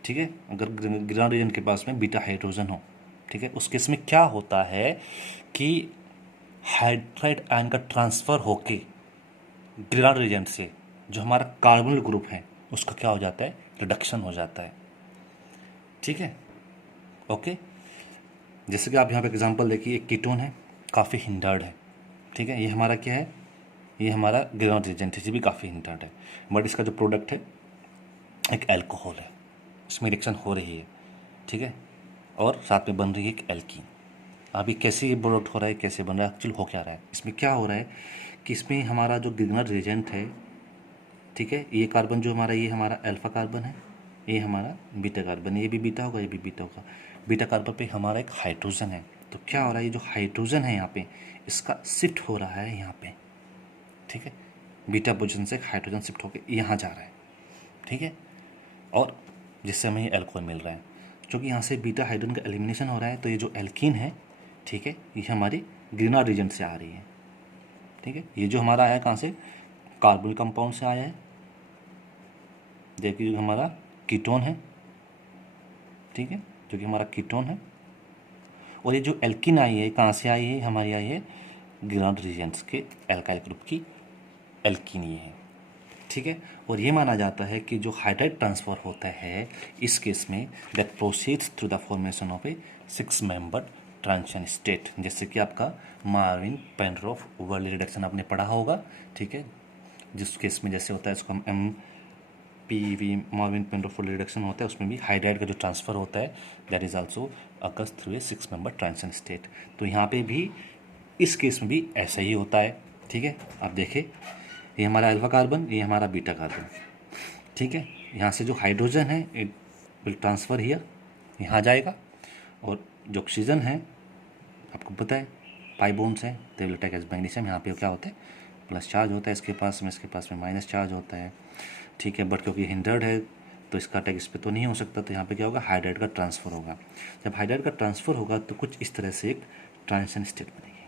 ठीक है, अगर ग्रिग्नार्ड रिएजेंट के पास में बीटा हाइड्रोजन हो, ठीक है, उस केस में क्या होता है कि हाइड्राइड आयन का ट्रांसफ़र होके ग्रिग्नार्ड रिएजेंट से जो हमारा कार्बोनिल ग्रुप है उसका क्या हो जाता है, रिडक्शन हो जाता है, ठीक है, ओके। जैसे कि आप यहाँ पे एग्जांपल देखिए, एक कीटोन है काफ़ी हिंडर्ड है, ठीक है, ये हमारा क्या है, ये हमारा ग्रिग्नार्ड रिएजेंट है, ये भी काफ़ी हिंडर्ड है, बट इसका जो प्रोडक्ट है एक एल्कोहल है, इसमें रिएक्शन हो रही है, ठीक है, और साथ में बन रही है एक एल्कीन। अभी कैसे ये प्रोडक्ट हो रहा है, कैसे बन रहा है, एक्चुअली हो क्या रहा है, इसमें क्या हो रहा है कि इसमें हमारा जो ग्रिग्नार्ड रिएजेंट है, ठीक है, ये कार्बन जो हमारा, ये हमारा अल्फा कार्बन है, ये हमारा बीटा कार्बन है, ये भी बीटा होगा, ये भी बीटा होगा, बीटा कार्बन पे हमारा एक हाइड्रोजन है, तो क्या हो रहा है, ये जो हाइड्रोजन है यहाँ पे इसका शिफ्ट हो रहा है यहाँ पे, ठीक है, बीटा पोजीशन से हाइड्रोजन शिफ्ट होकर यहाँ जा रहा है, ठीक है, और जिससे हमें ये एल्कोहल मिल रहा है, क्योंकि यहाँ से बीटा हाइड्रोजन का एलिमिनेशन हो रहा है, तो ये जो एल्कीन है, ठीक है, ये हमारी ग्रिग्नार्ड रिएजेंट से आ रही है, ठीक है, ये जो हमारा आया कहाँ से, कार्बोनिल कंपाउंड से आया है, देखिए जो हमारा कीटोन है, ठीक है, जो कि हमारा कीटोन है, और ये जो एल्कीन आई है कहाँ से आई है, हमारी आई है ग्रिग्नार्ड रिएजेंट्स के एल्काइल ग्रुप की एल्कीन ये है, ठीक है, और ये माना जाता है कि जो हाइड्राइड ट्रांसफर होता है इस केस में that proceeds through the formation of A 6 member transition state, जैसे कि आपका मार्विन पेनरोफ वर्ली रिडक्शन आपने पढ़ा होगा, ठीक है, जिस केस में जैसे होता है इसको हम MPV मार्विन पेनरोफ वर्ली रिडक्शन होता है, उसमें भी हाइड्राइड का जो ट्रांसफ़र होता है that is also occurs through a 6 member transition state. तो यहाँ पे भी इस केस में भी ऐसा ही होता है, ठीक है, आप देखें ये हमारा अल्फा कार्बन, ये हमारा बीटा कार्बन, ठीक है, यहाँ से जो हाइड्रोजन है इट विल ट्रांसफ़र हियर, यहाँ जाएगा, और जो ऑक्सीजन है आपको पता है पाई बॉन्ड्स है, they will attack as magnesium, यहाँ पे क्या होता है प्लस चार्ज होता है इसके पास में माइनस चार्ज होता है, ठीक है, बट क्योंकि हिंडर्ड है तो इसका अटैक इस पर तो नहीं हो सकता, तो यहाँ पे क्या होगा, हाइड्राइड का ट्रांसफ़र होगा, जब हाइड्राइड का ट्रांसफ़र होगा तो कुछ इस तरह से एक ट्रांजिशन स्टेट बनेगी,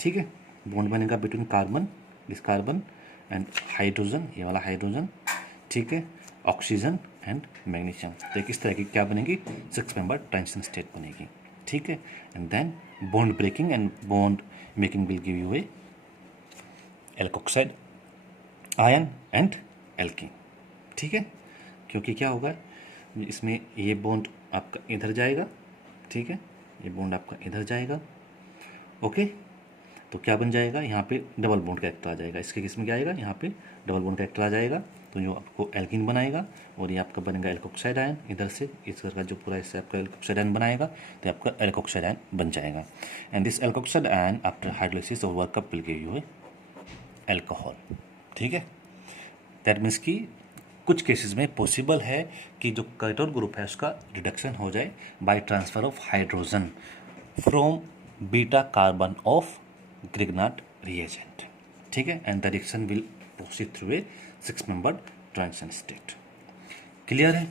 ठीक है, बॉन्ड बनेगा between carbon, this carbon and hydrogen, ये वाला हाइड्रोजन, ठीक है, ऑक्सीजन एंड मैग्नीशियम, तो इस तरह की क्या बनेगी, 6 मेंबर ट्रांजिशन स्टेट बनेगी, ठीक है, and then bond breaking and bond making will give you a alkoxide ion and alkene, ठीक है, क्योंकि क्या होगा इसमें ये बॉन्ड आपका इधर जाएगा, ठीक है, ये बॉन्ड आपका इधर जाएगा, ओके, तो क्या बन जाएगा, यहाँ पे डबल बॉन्ड कैरेक्टर आ जाएगा, इसके केस में क्या आएगा, यहाँ पे डबल बॉन्ड कैरेक्टर आ जाएगा, तो जो आपको एल्कीन बनाएगा और ये आपका बनेगा एल्कोक्साइड आयन, इधर से इस तरह का जो पूरा इससे आपका एल्कोक्साइड आयन बनाएगा, तो आपका एल्कोक्साइड आयन बन जाएगा, and this alkoxide ion after hydrolysis और workup will give you alcohol, ठीक है, दैट मीन्स कि कुछ केसेस में पॉसिबल है कि जो कीटोन ग्रुप है उसका रिडक्शन हो जाए by transfer of hydrogen from beta carbon of Grignard reagent, ठीक है, and the reaction will proceed through a 6 member transition state. Clear है?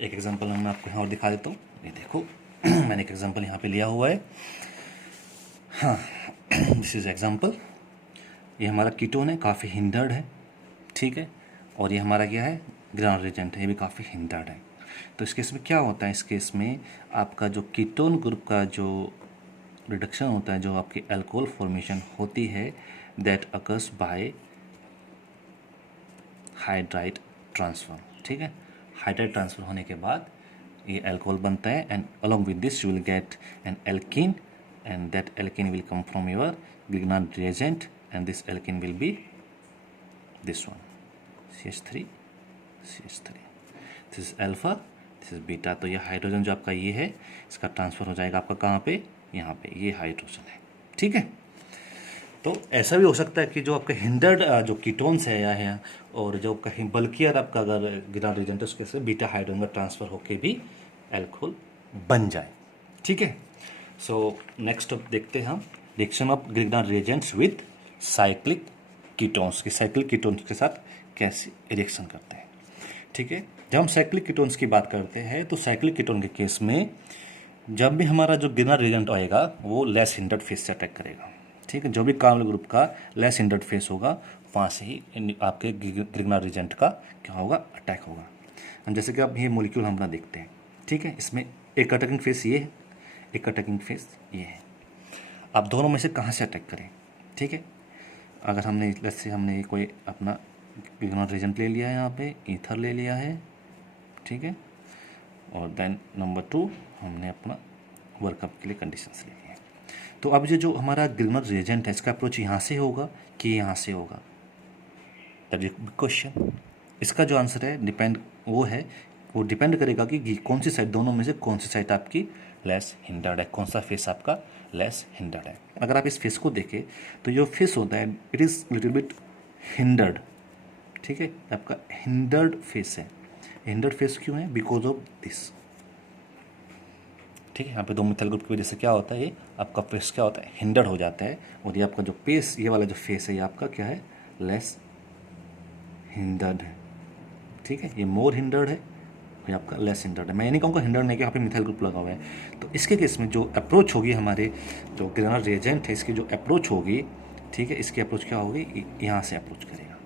एक एग्जांपल मैं आपको यहाँ और दिखा देता हूँ, ये देखो मैंने एक एग्जांपल यहाँ पे लिया हुआ है, हाँ दिस इज एग्जांपल, ये हमारा कीटोन है, काफ़ी हिंडर्ड है, ठीक है, और ये हमारा क्या है, ग्रिग्नार्ड रिएजेंट है, ये भी काफ़ी हिंडर्ड है, तो इस केस में क्या होता है, इस केस में आपका जो कीटोन ग्रुप का जो रिडक्शन होता है, जो आपकी अल्कोहल फॉर्मेशन होती है, that occurs by hydride transfer, ठीक है, हाइड्राइड ट्रांसफर होने के बाद ये अल्कोहल बनता है, and along with this you will get an alkene, and that alkene will come from your Grignard reagent, and this alkene will be this one CH3, this is alpha, this is beta, तो ये hydrogen जो आपका ये है इसका transfer हो जाएगा आपका कहाँ पे, यहाँ पे, ये हाइड्रोजन है, ठीक है, तो ऐसा भी हो सकता है कि जो आपका हिंडर्ड जो कीटोन्स है या है, और जो कहीं बल्कियर आपका अगर ग्रिग्नार्ड रिएजेंट उसके से बीटा हाइड्रोजन का ट्रांसफ़र होके भी एल्कोहल बन जाए, ठीक है। सो नेक्स्ट अब देखते हैं हम reaction of Grignard reagents with cyclic ketones की, साइक्लिक कीटोन्स के साथ कैसे रिएक्शन करते हैं। ठीक है, जब हम साइक्लिक कीटोन्स की बात करते हैं तो साइक्लिक कीटोन के केस में जब भी हमारा जो गिरनर रिएजेंट आएगा वो लेस हिंडर्ड फेस से अटैक करेगा। ठीक है, जो भी कार्बोनिल ग्रुप का लेस हिंडर्ड फेस होगा वहाँ से ही आपके गिरनर रिएजेंट का क्या होगा, अटैक होगा। हम जैसे कि अब ये मॉलिक्यूल हम अपना देखते हैं। ठीक है, इसमें एक अटैकिंग फेस ये है, एक अटैकिंग फेस ये है। आप दोनों में से कहाँ से अटैक करें। ठीक है, अगर हमने लेट्स से हमने कोई अपना गिरनर रिएजेंट ले लिया है, यहाँ पे ईथर ले लिया है। ठीक है, और देन नंबर 2 हमने अपना वर्कअप के लिए कंडीशंस ले ली है। तो अब ये जो हमारा गिरनर रिएजेंट है इसका अप्रोच यहाँ से होगा कि यहाँ से होगा, दैट इज बिग क्वेश्चन। इसका जो आंसर है वो डिपेंड करेगा कि कौन सी साइड, दोनों में से कौन सी साइड आपकी लेस हिंडर्ड है, कौन सा फेस आपका लेस हिंडर्ड है। अगर आप इस फेस को देखें तो जो फेस होता है it is little bit hindered. ठीक है, आपका हिंडर्ड फेस है। हिंडर्ड फेस क्यों है, बिकॉज ऑफ दिस। ठीक है, यहाँ पे 2 मिथाइल ग्रुप की वजह से क्या होता है, ये आपका फेस क्या होता है, हिंडर्ड हो जाता है। और ये आपका जो फेस, ये वाला जो फेस है ये आपका क्या है, लेस हिंडर्ड है। ठीक है, ये मोर हिंडर्ड है, ये आपका लेस हिंडर्ड है। मैं ये नहीं कहूँगा हिंडर्ड नहीं कि यहाँ पे मिथाइल ग्रुप लगा हुआ है। तो इसके केस में जो अप्रोच होगी हमारे जो गिरनर रिएजेंट है इसकी जो अप्रोच होगी, ठीक है, इसकी अप्रोच क्या होगी, यहाँ से अप्रोच करेगा।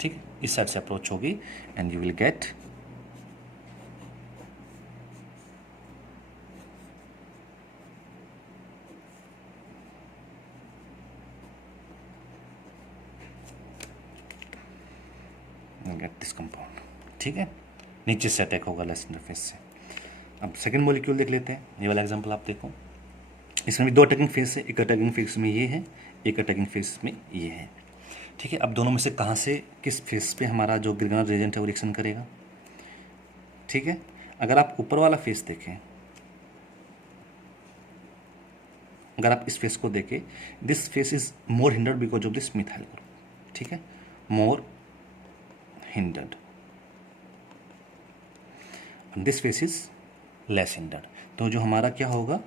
ठीक है, इस साइड से अप्रोच होगी and you will get this compound. ठीक है, नीचे से अटैक होगा लेस इंटरफेस से। अब सेकंड मॉलिक्यूल देख लेते हैं। ये वाला एग्जांपल आप देखो, इसमें भी 2 अटैकिंग फेस है, एक अटैकिंग फेस में ये है, एक अटैकिंग फेस में ये है। ठीक है, अब दोनों में से कहाँ से, किस फेस पे हमारा जो गिरनर रिएजेंट है वो रिएक्शन करेगा। ठीक है, अगर आप ऊपर वाला फेस देखें, अगर आप इस फेस को देखें, this face is more hindered because of this methyl group. ठीक है, more hindered, this face is less hindered. तो जो हमारा क्या होगा,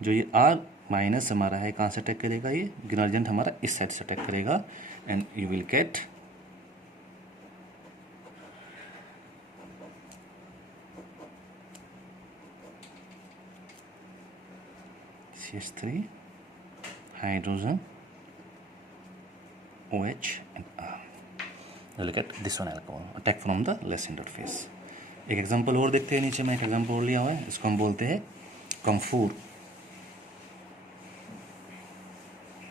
जो ये R माइनस हमारा है कहाँ से अटैक करेगा, ये गिरनर रिएजेंट हमारा इस साइड से अटैक करेगा and you will gate CH3 hydrogen OH and R. We'll get this one alcohol attack from the less hindered face. एक एग्जांपल और देखते हैं, नीचे में एक एग्जांपल और लिया हुआ है, इसको हम बोलते हैं कम्फूर।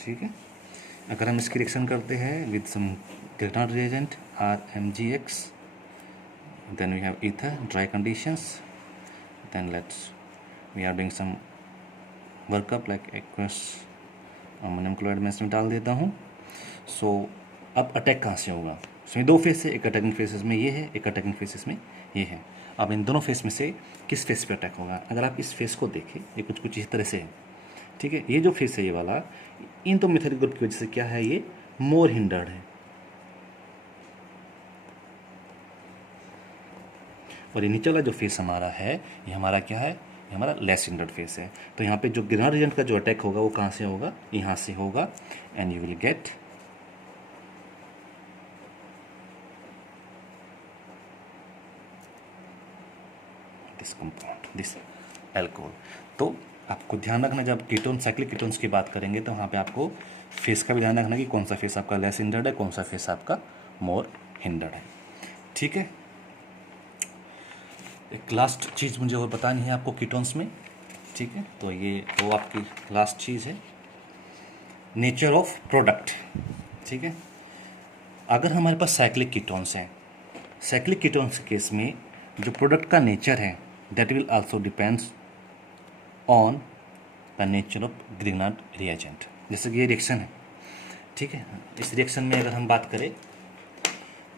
ठीक है, अगर हम इसकी रिएक्शन करते हैं with some Grignard reagent RMgX, then we have ether, dry conditions, then we are doing some workup like aqueous ammonium chloride मैं इसमें डाल देता हूँ। सो अब अटैक कहाँ से होगा, इसमें 2 फेस है, एक अटैकिंग फेसेस में ये है, एक अटैकिंग फेसेस में ये है। अब इन दोनों फेस में से किस फेस पे अटैक होगा। अगर आप इस फेस को देखें, ये कुछ इस तरह से है। ठीक है, ये जो फेस है ये वाला, इन तो मिथाइल ग्रुप की वजह से क्या है, ये मोर हिंडर्ड है। और ये नीचे वाला जो फेस हमारा है ये हमारा क्या है, ये हमारा लेस हिंडर्ड फेस है। तो यहाँ पे जो गिरनर रिएजेंट का जो अटैक होगा वो कहाँ से होगा, यहाँ से होगा and you will get this compound, this alcohol. तो आपको ध्यान रखना, जब कीटोन साइक्लिक कीटोन्स की बात करेंगे तो वहाँ पे आपको फेस का भी ध्यान रखना कि कौन सा फेस आपका लेस हिंडर्ड है, कौन सा फेस आपका मोर हिंडर्ड है। ठीक है, एक लास्ट चीज़ मुझे और बतानी है आपको कीटोन्स में। ठीक है, तो ये वो आपकी लास्ट चीज़ है, नेचर ऑफ प्रोडक्ट। ठीक है, अगर हमारे पास साइक्लिक कीटोन्स हैं, साइक्लिक कीटोन्स के केस में जो प्रोडक्ट का नेचर है that will also depends on the nature of Grignard reagent. जैसे कि ये रिएक्शन है। ठीक है, इस रिएक्शन में अगर हम बात करें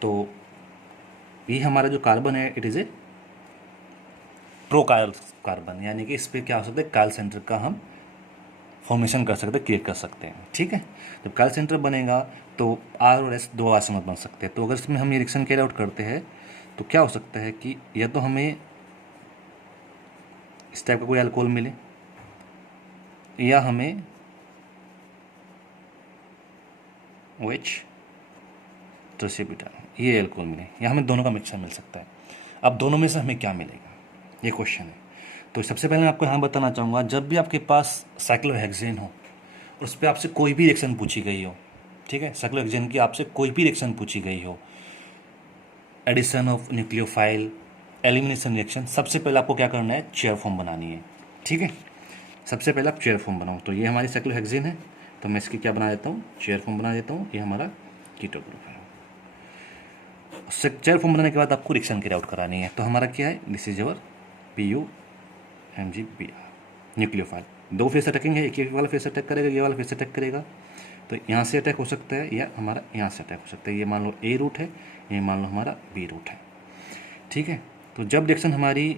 तो ये हमारा जो कार्बन है it is A pro carbon, यानी कि इस पर क्या हो सकता है, कायल सेंटर का हम फॉर्मेशन कर सकते हैं, क्रिएट कर सकते हैं। ठीक है, जब कायल सेंटर बनेगा तो R और S 2 आइसोमर बन सकते हैं। तो अगर इसमें हम ये रिएक्शन कैरी आउट करते हैं तो क्या हो सकता है कि या तो हमें इस टाइप का कोई अल्कोहल मिले या हमें OH ट्रोसिब्यूटाइल, ये एल्कोहल मिले, या हमें दोनों का मिक्सचर मिल सकता है। अब दोनों में से हमें क्या मिलेगा, ये क्वेश्चन है। तो सबसे पहले मैं आपको यहाँ बताना चाहूँगा, जब भी आपके पास साइक्लोहेक्सेन हो और उस पर आपसे कोई भी रिएक्शन पूछी गई हो, ठीक है, साइक्लोहेक्सेन की आपसे कोई भी रिएक्शन पूछी गई हो, addition of nucleophile, elimination reaction, सबसे पहले आपको क्या करना है, चेयर फॉर्म बनानी है। ठीक है, सबसे पहले आप चेयर फॉर्म बनाओ। तो ये हमारी साइक्लोहेक्सेन है, तो मैं इसकी क्या बना देता हूँ, चेयर फॉर्म बना देता हूँ। ये हमारा कीटो ग्रुप है। चेयर फॉर्म बनाने के बाद आपको रिएक्शन कैरी आउट करानी है। तो हमारा क्या है, this is your PuMgBr nucleophile. दो फेस अटैकिंग है, एक वाला फेस अटैक करेगा, ये वाला फेस अटैक करेगा। तो यहाँ से अटैक हो सकता है या हमारा यहाँ से अटैक हो सकता है। ये मान लो A रूट है, ये मान लो हमारा B रूट है। ठीक है, तो जब रिएक्शन हमारी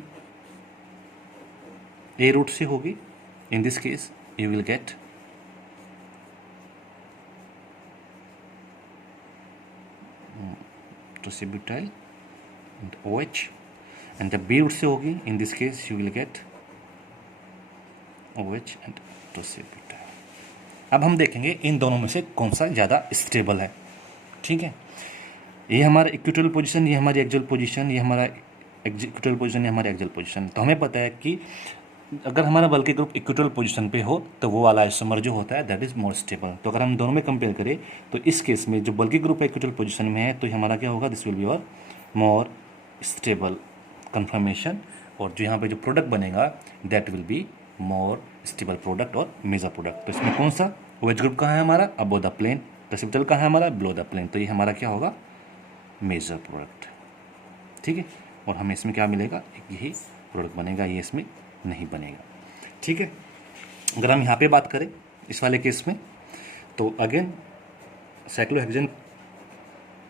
A रूट से होगी, in this case you will get tert butyl and OH, and जब B रूट से होगी, in this case you will get OH and tert butyl. अब हम देखेंगे इन दोनों में से कौन सा ज़्यादा स्टेबल है। ठीक है, ये हमारा इक्विटोरियल पोजीशन, ये हमारी एक्सियल पोजीशन, ये हमारा इक्विटोरियल पोजीशन, ये हमारी एक्सियल पोजीशन। तो हमें पता है कि अगर हमारा बल्कि ग्रुप इक्विटोरियल पोजीशन पे हो तो वो वाला आइसोमर जो होता है दैट इज मोर स्टेबल। तो अगर हम दोनों में कंपेयर करें तो इस केस में जो बल्कि ग्रुप इक्विटोरियल पोजीशन में है तो हमारा क्या होगा, दिस विल बी और मोर स्टेबल कन्फर्मेशन, और जो यहाँ पे जो प्रोडक्ट बनेगा that will be more stable product और मेजर प्रोडक्ट। तो इसमें कौन सा OH ग्रुप कहाँ है हमारा, अबव द प्लेन, ट्रोसिब्यूटाइल कहाँ है हमारा, बिलो द प्लेन। तो ये हमारा क्या होगा, मेजर प्रोडक्ट। ठीक है, और हमें इसमें क्या मिलेगा, यही प्रोडक्ट बनेगा, ये इसमें नहीं बनेगा। ठीक है, अगर हम यहाँ पे बात करें इस वाले केस में, तो अगेन साइक्लोहेक्सेन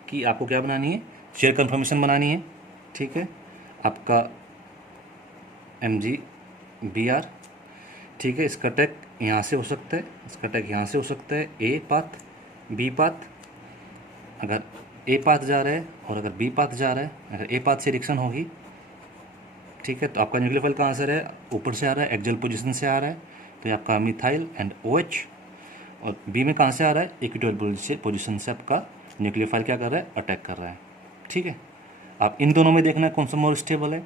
की आपको क्या बनानी है, चेयर कन्फर्मेशन बनानी है। ठीक है, आपका MgBr। ठीक है, इसका अटैक यहाँ से हो सकता है, इसका अटैक यहाँ से हो सकता है, A पाथ B पाथ। अगर A पाथ जा रहा है और अगर B पाथ जा रहा है, अगर A पाथ से रिएक्शन होगी, ठीक है, तो आपका न्यूक्लियोफाइल कहाँ से रहा है, ऊपर से आ रहा है, एक्सियल पोजीशन से आ रहा है, तो ये आपका मिथाइल एंड OH। और B में कहाँ से आ रहा है, इक्विटोरियल पोजीशन से आपका न्यूक्लियोफाइल क्या कर रहा है, अटैक कर रहा है। ठीक है, आप इन दोनों में देखना है कौन सा मोर स्टेबल है।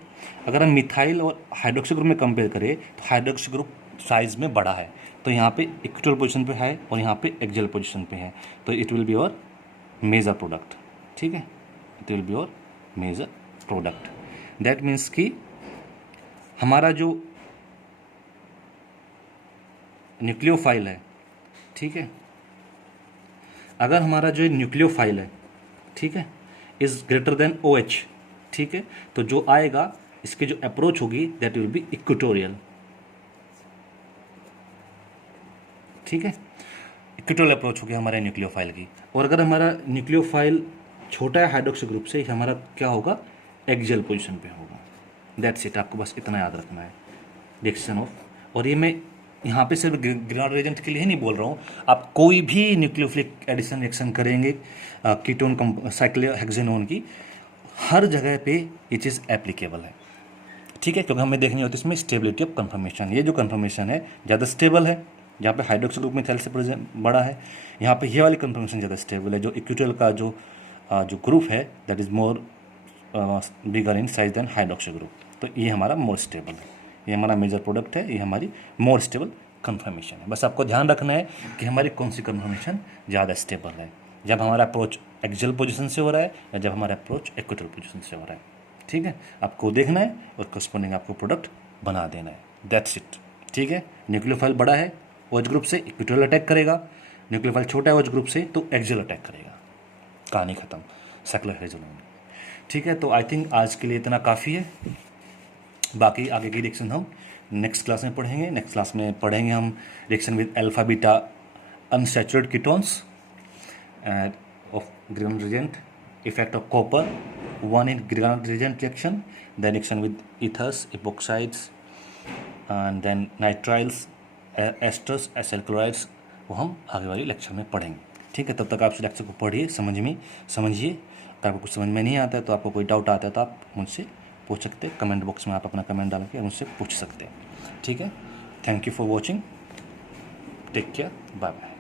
अगर हम मिथाइल और हाइड्रोक्सी ग्रुप में कंपेयर करें तो हाइड्रोक्सी ग्रुप साइज में बड़ा है, तो यहाँ पे इक्विटोरियल पोजीशन पे है और यहाँ पे एक्सियल पोजीशन पे है, तो इट विल बी और मेजर प्रोडक्ट। ठीक है, इट विल बी और मेजर प्रोडक्ट। दैट मीन्स कि हमारा जो न्यूक्लियोफाइल है, ठीक है, अगर हमारा जो न्यूक्लियोफाइल है, ठीक है, इज ग्रेटर देन OH, ठीक है, तो जो आएगा इसकी जो अप्रोच होगी दैट विल बी इक्वेटोरियल। ठीक है, इक्वेटोरियल अप्रोच होगी हमारे न्यूक्लियोफाइल की। और अगर हमारा न्यूक्लियोफाइल छोटा है हाइड्रोक्सी ग्रुप से, हमारा क्या होगा, एक्सियल पोजीशन पे होगा। दैट्स इट, आपको बस इतना याद रखना है रिएक्शन ऑफ। और ये मैं यहाँ पे सिर्फ ग्रीनहाउस रिएजेंट के लिए ही नहीं बोल रहा हूँ, आप कोई भी न्यूक्लियोफिलिक एडिशन रिएक्शन करेंगे कीटोन साइक्लोहेक्सेनोन की, हर जगह पे ये चीज़ एप्लीकेबल है। ठीक है, क्योंकि हमें देखनी होती है इसमें स्टेबिलिटी ऑफ कन्फर्मेशन। ये जो कन्फर्मेशन है ज़्यादा स्टेबल है, जहाँ पे हाइड्रोक्सी ग्रुप मिथाइल से बड़ा है, यहाँ पे ये वाली कन्फर्मेशन ज़्यादा स्टेबल है। जो इक्विटोरियल का जो ग्रुप है that is more bigger in size than hydroxy group, तो ये हमारा मोर स्टेबल है, ये हमारा मेजर प्रोडक्ट है, ये हमारी मोर स्टेबल कन्फर्मेशन है। बस आपको ध्यान रखना है कि हमारी कौन सी कन्फर्मेशन ज़्यादा स्टेबल है, जब हमारा अप्रोच एक्सियल पोजीशन से हो रहा है या जब हमारा अप्रोच इक्वेटोरियल पोजीशन से हो रहा है। ठीक है, आपको देखना है और करस्पॉन्डिंग आपको प्रोडक्ट बना देना है, दैट्स इट। ठीक है, न्यूक्लियोफाइल बड़ा है OH ग्रुप से इक्वेटोरियल अटैक करेगा, न्यूक्लियोफाइल छोटा है OH ग्रुप से तो एक्सियल अटैक करेगा, कहानी खत्म साइक्लोहेक्सेनोन में। ठीक है, तो आई थिंक आज के लिए इतना काफ़ी है, बाकी आगे की रिएक्शन हम नेक्स्ट क्लास में पढ़ेंगे। नेक्स्ट क्लास में पढ़ेंगे हम reaction with alpha beta unsaturated ketones of green reagent, effect of copper 1 in Grignard reagent reaction, then reaction with ethers, epoxides, and then nitriles, esters, acyl chlorides, वो हम आगे वाली lecture में पढ़ेंगे। ठीक है, तब तक आप इस लेक्चर को पढ़िए, समझिए। अगर आपको कुछ समझ में नहीं आता है तो आपको कोई डाउट आता है तो आप मुझसे पूछ सकते हैं, कमेंट बॉक्स में आप अपना कमेंट डाल के मुझसे पूछ सकते हैं। ठीक है, thank you for watching, take care, bye bye.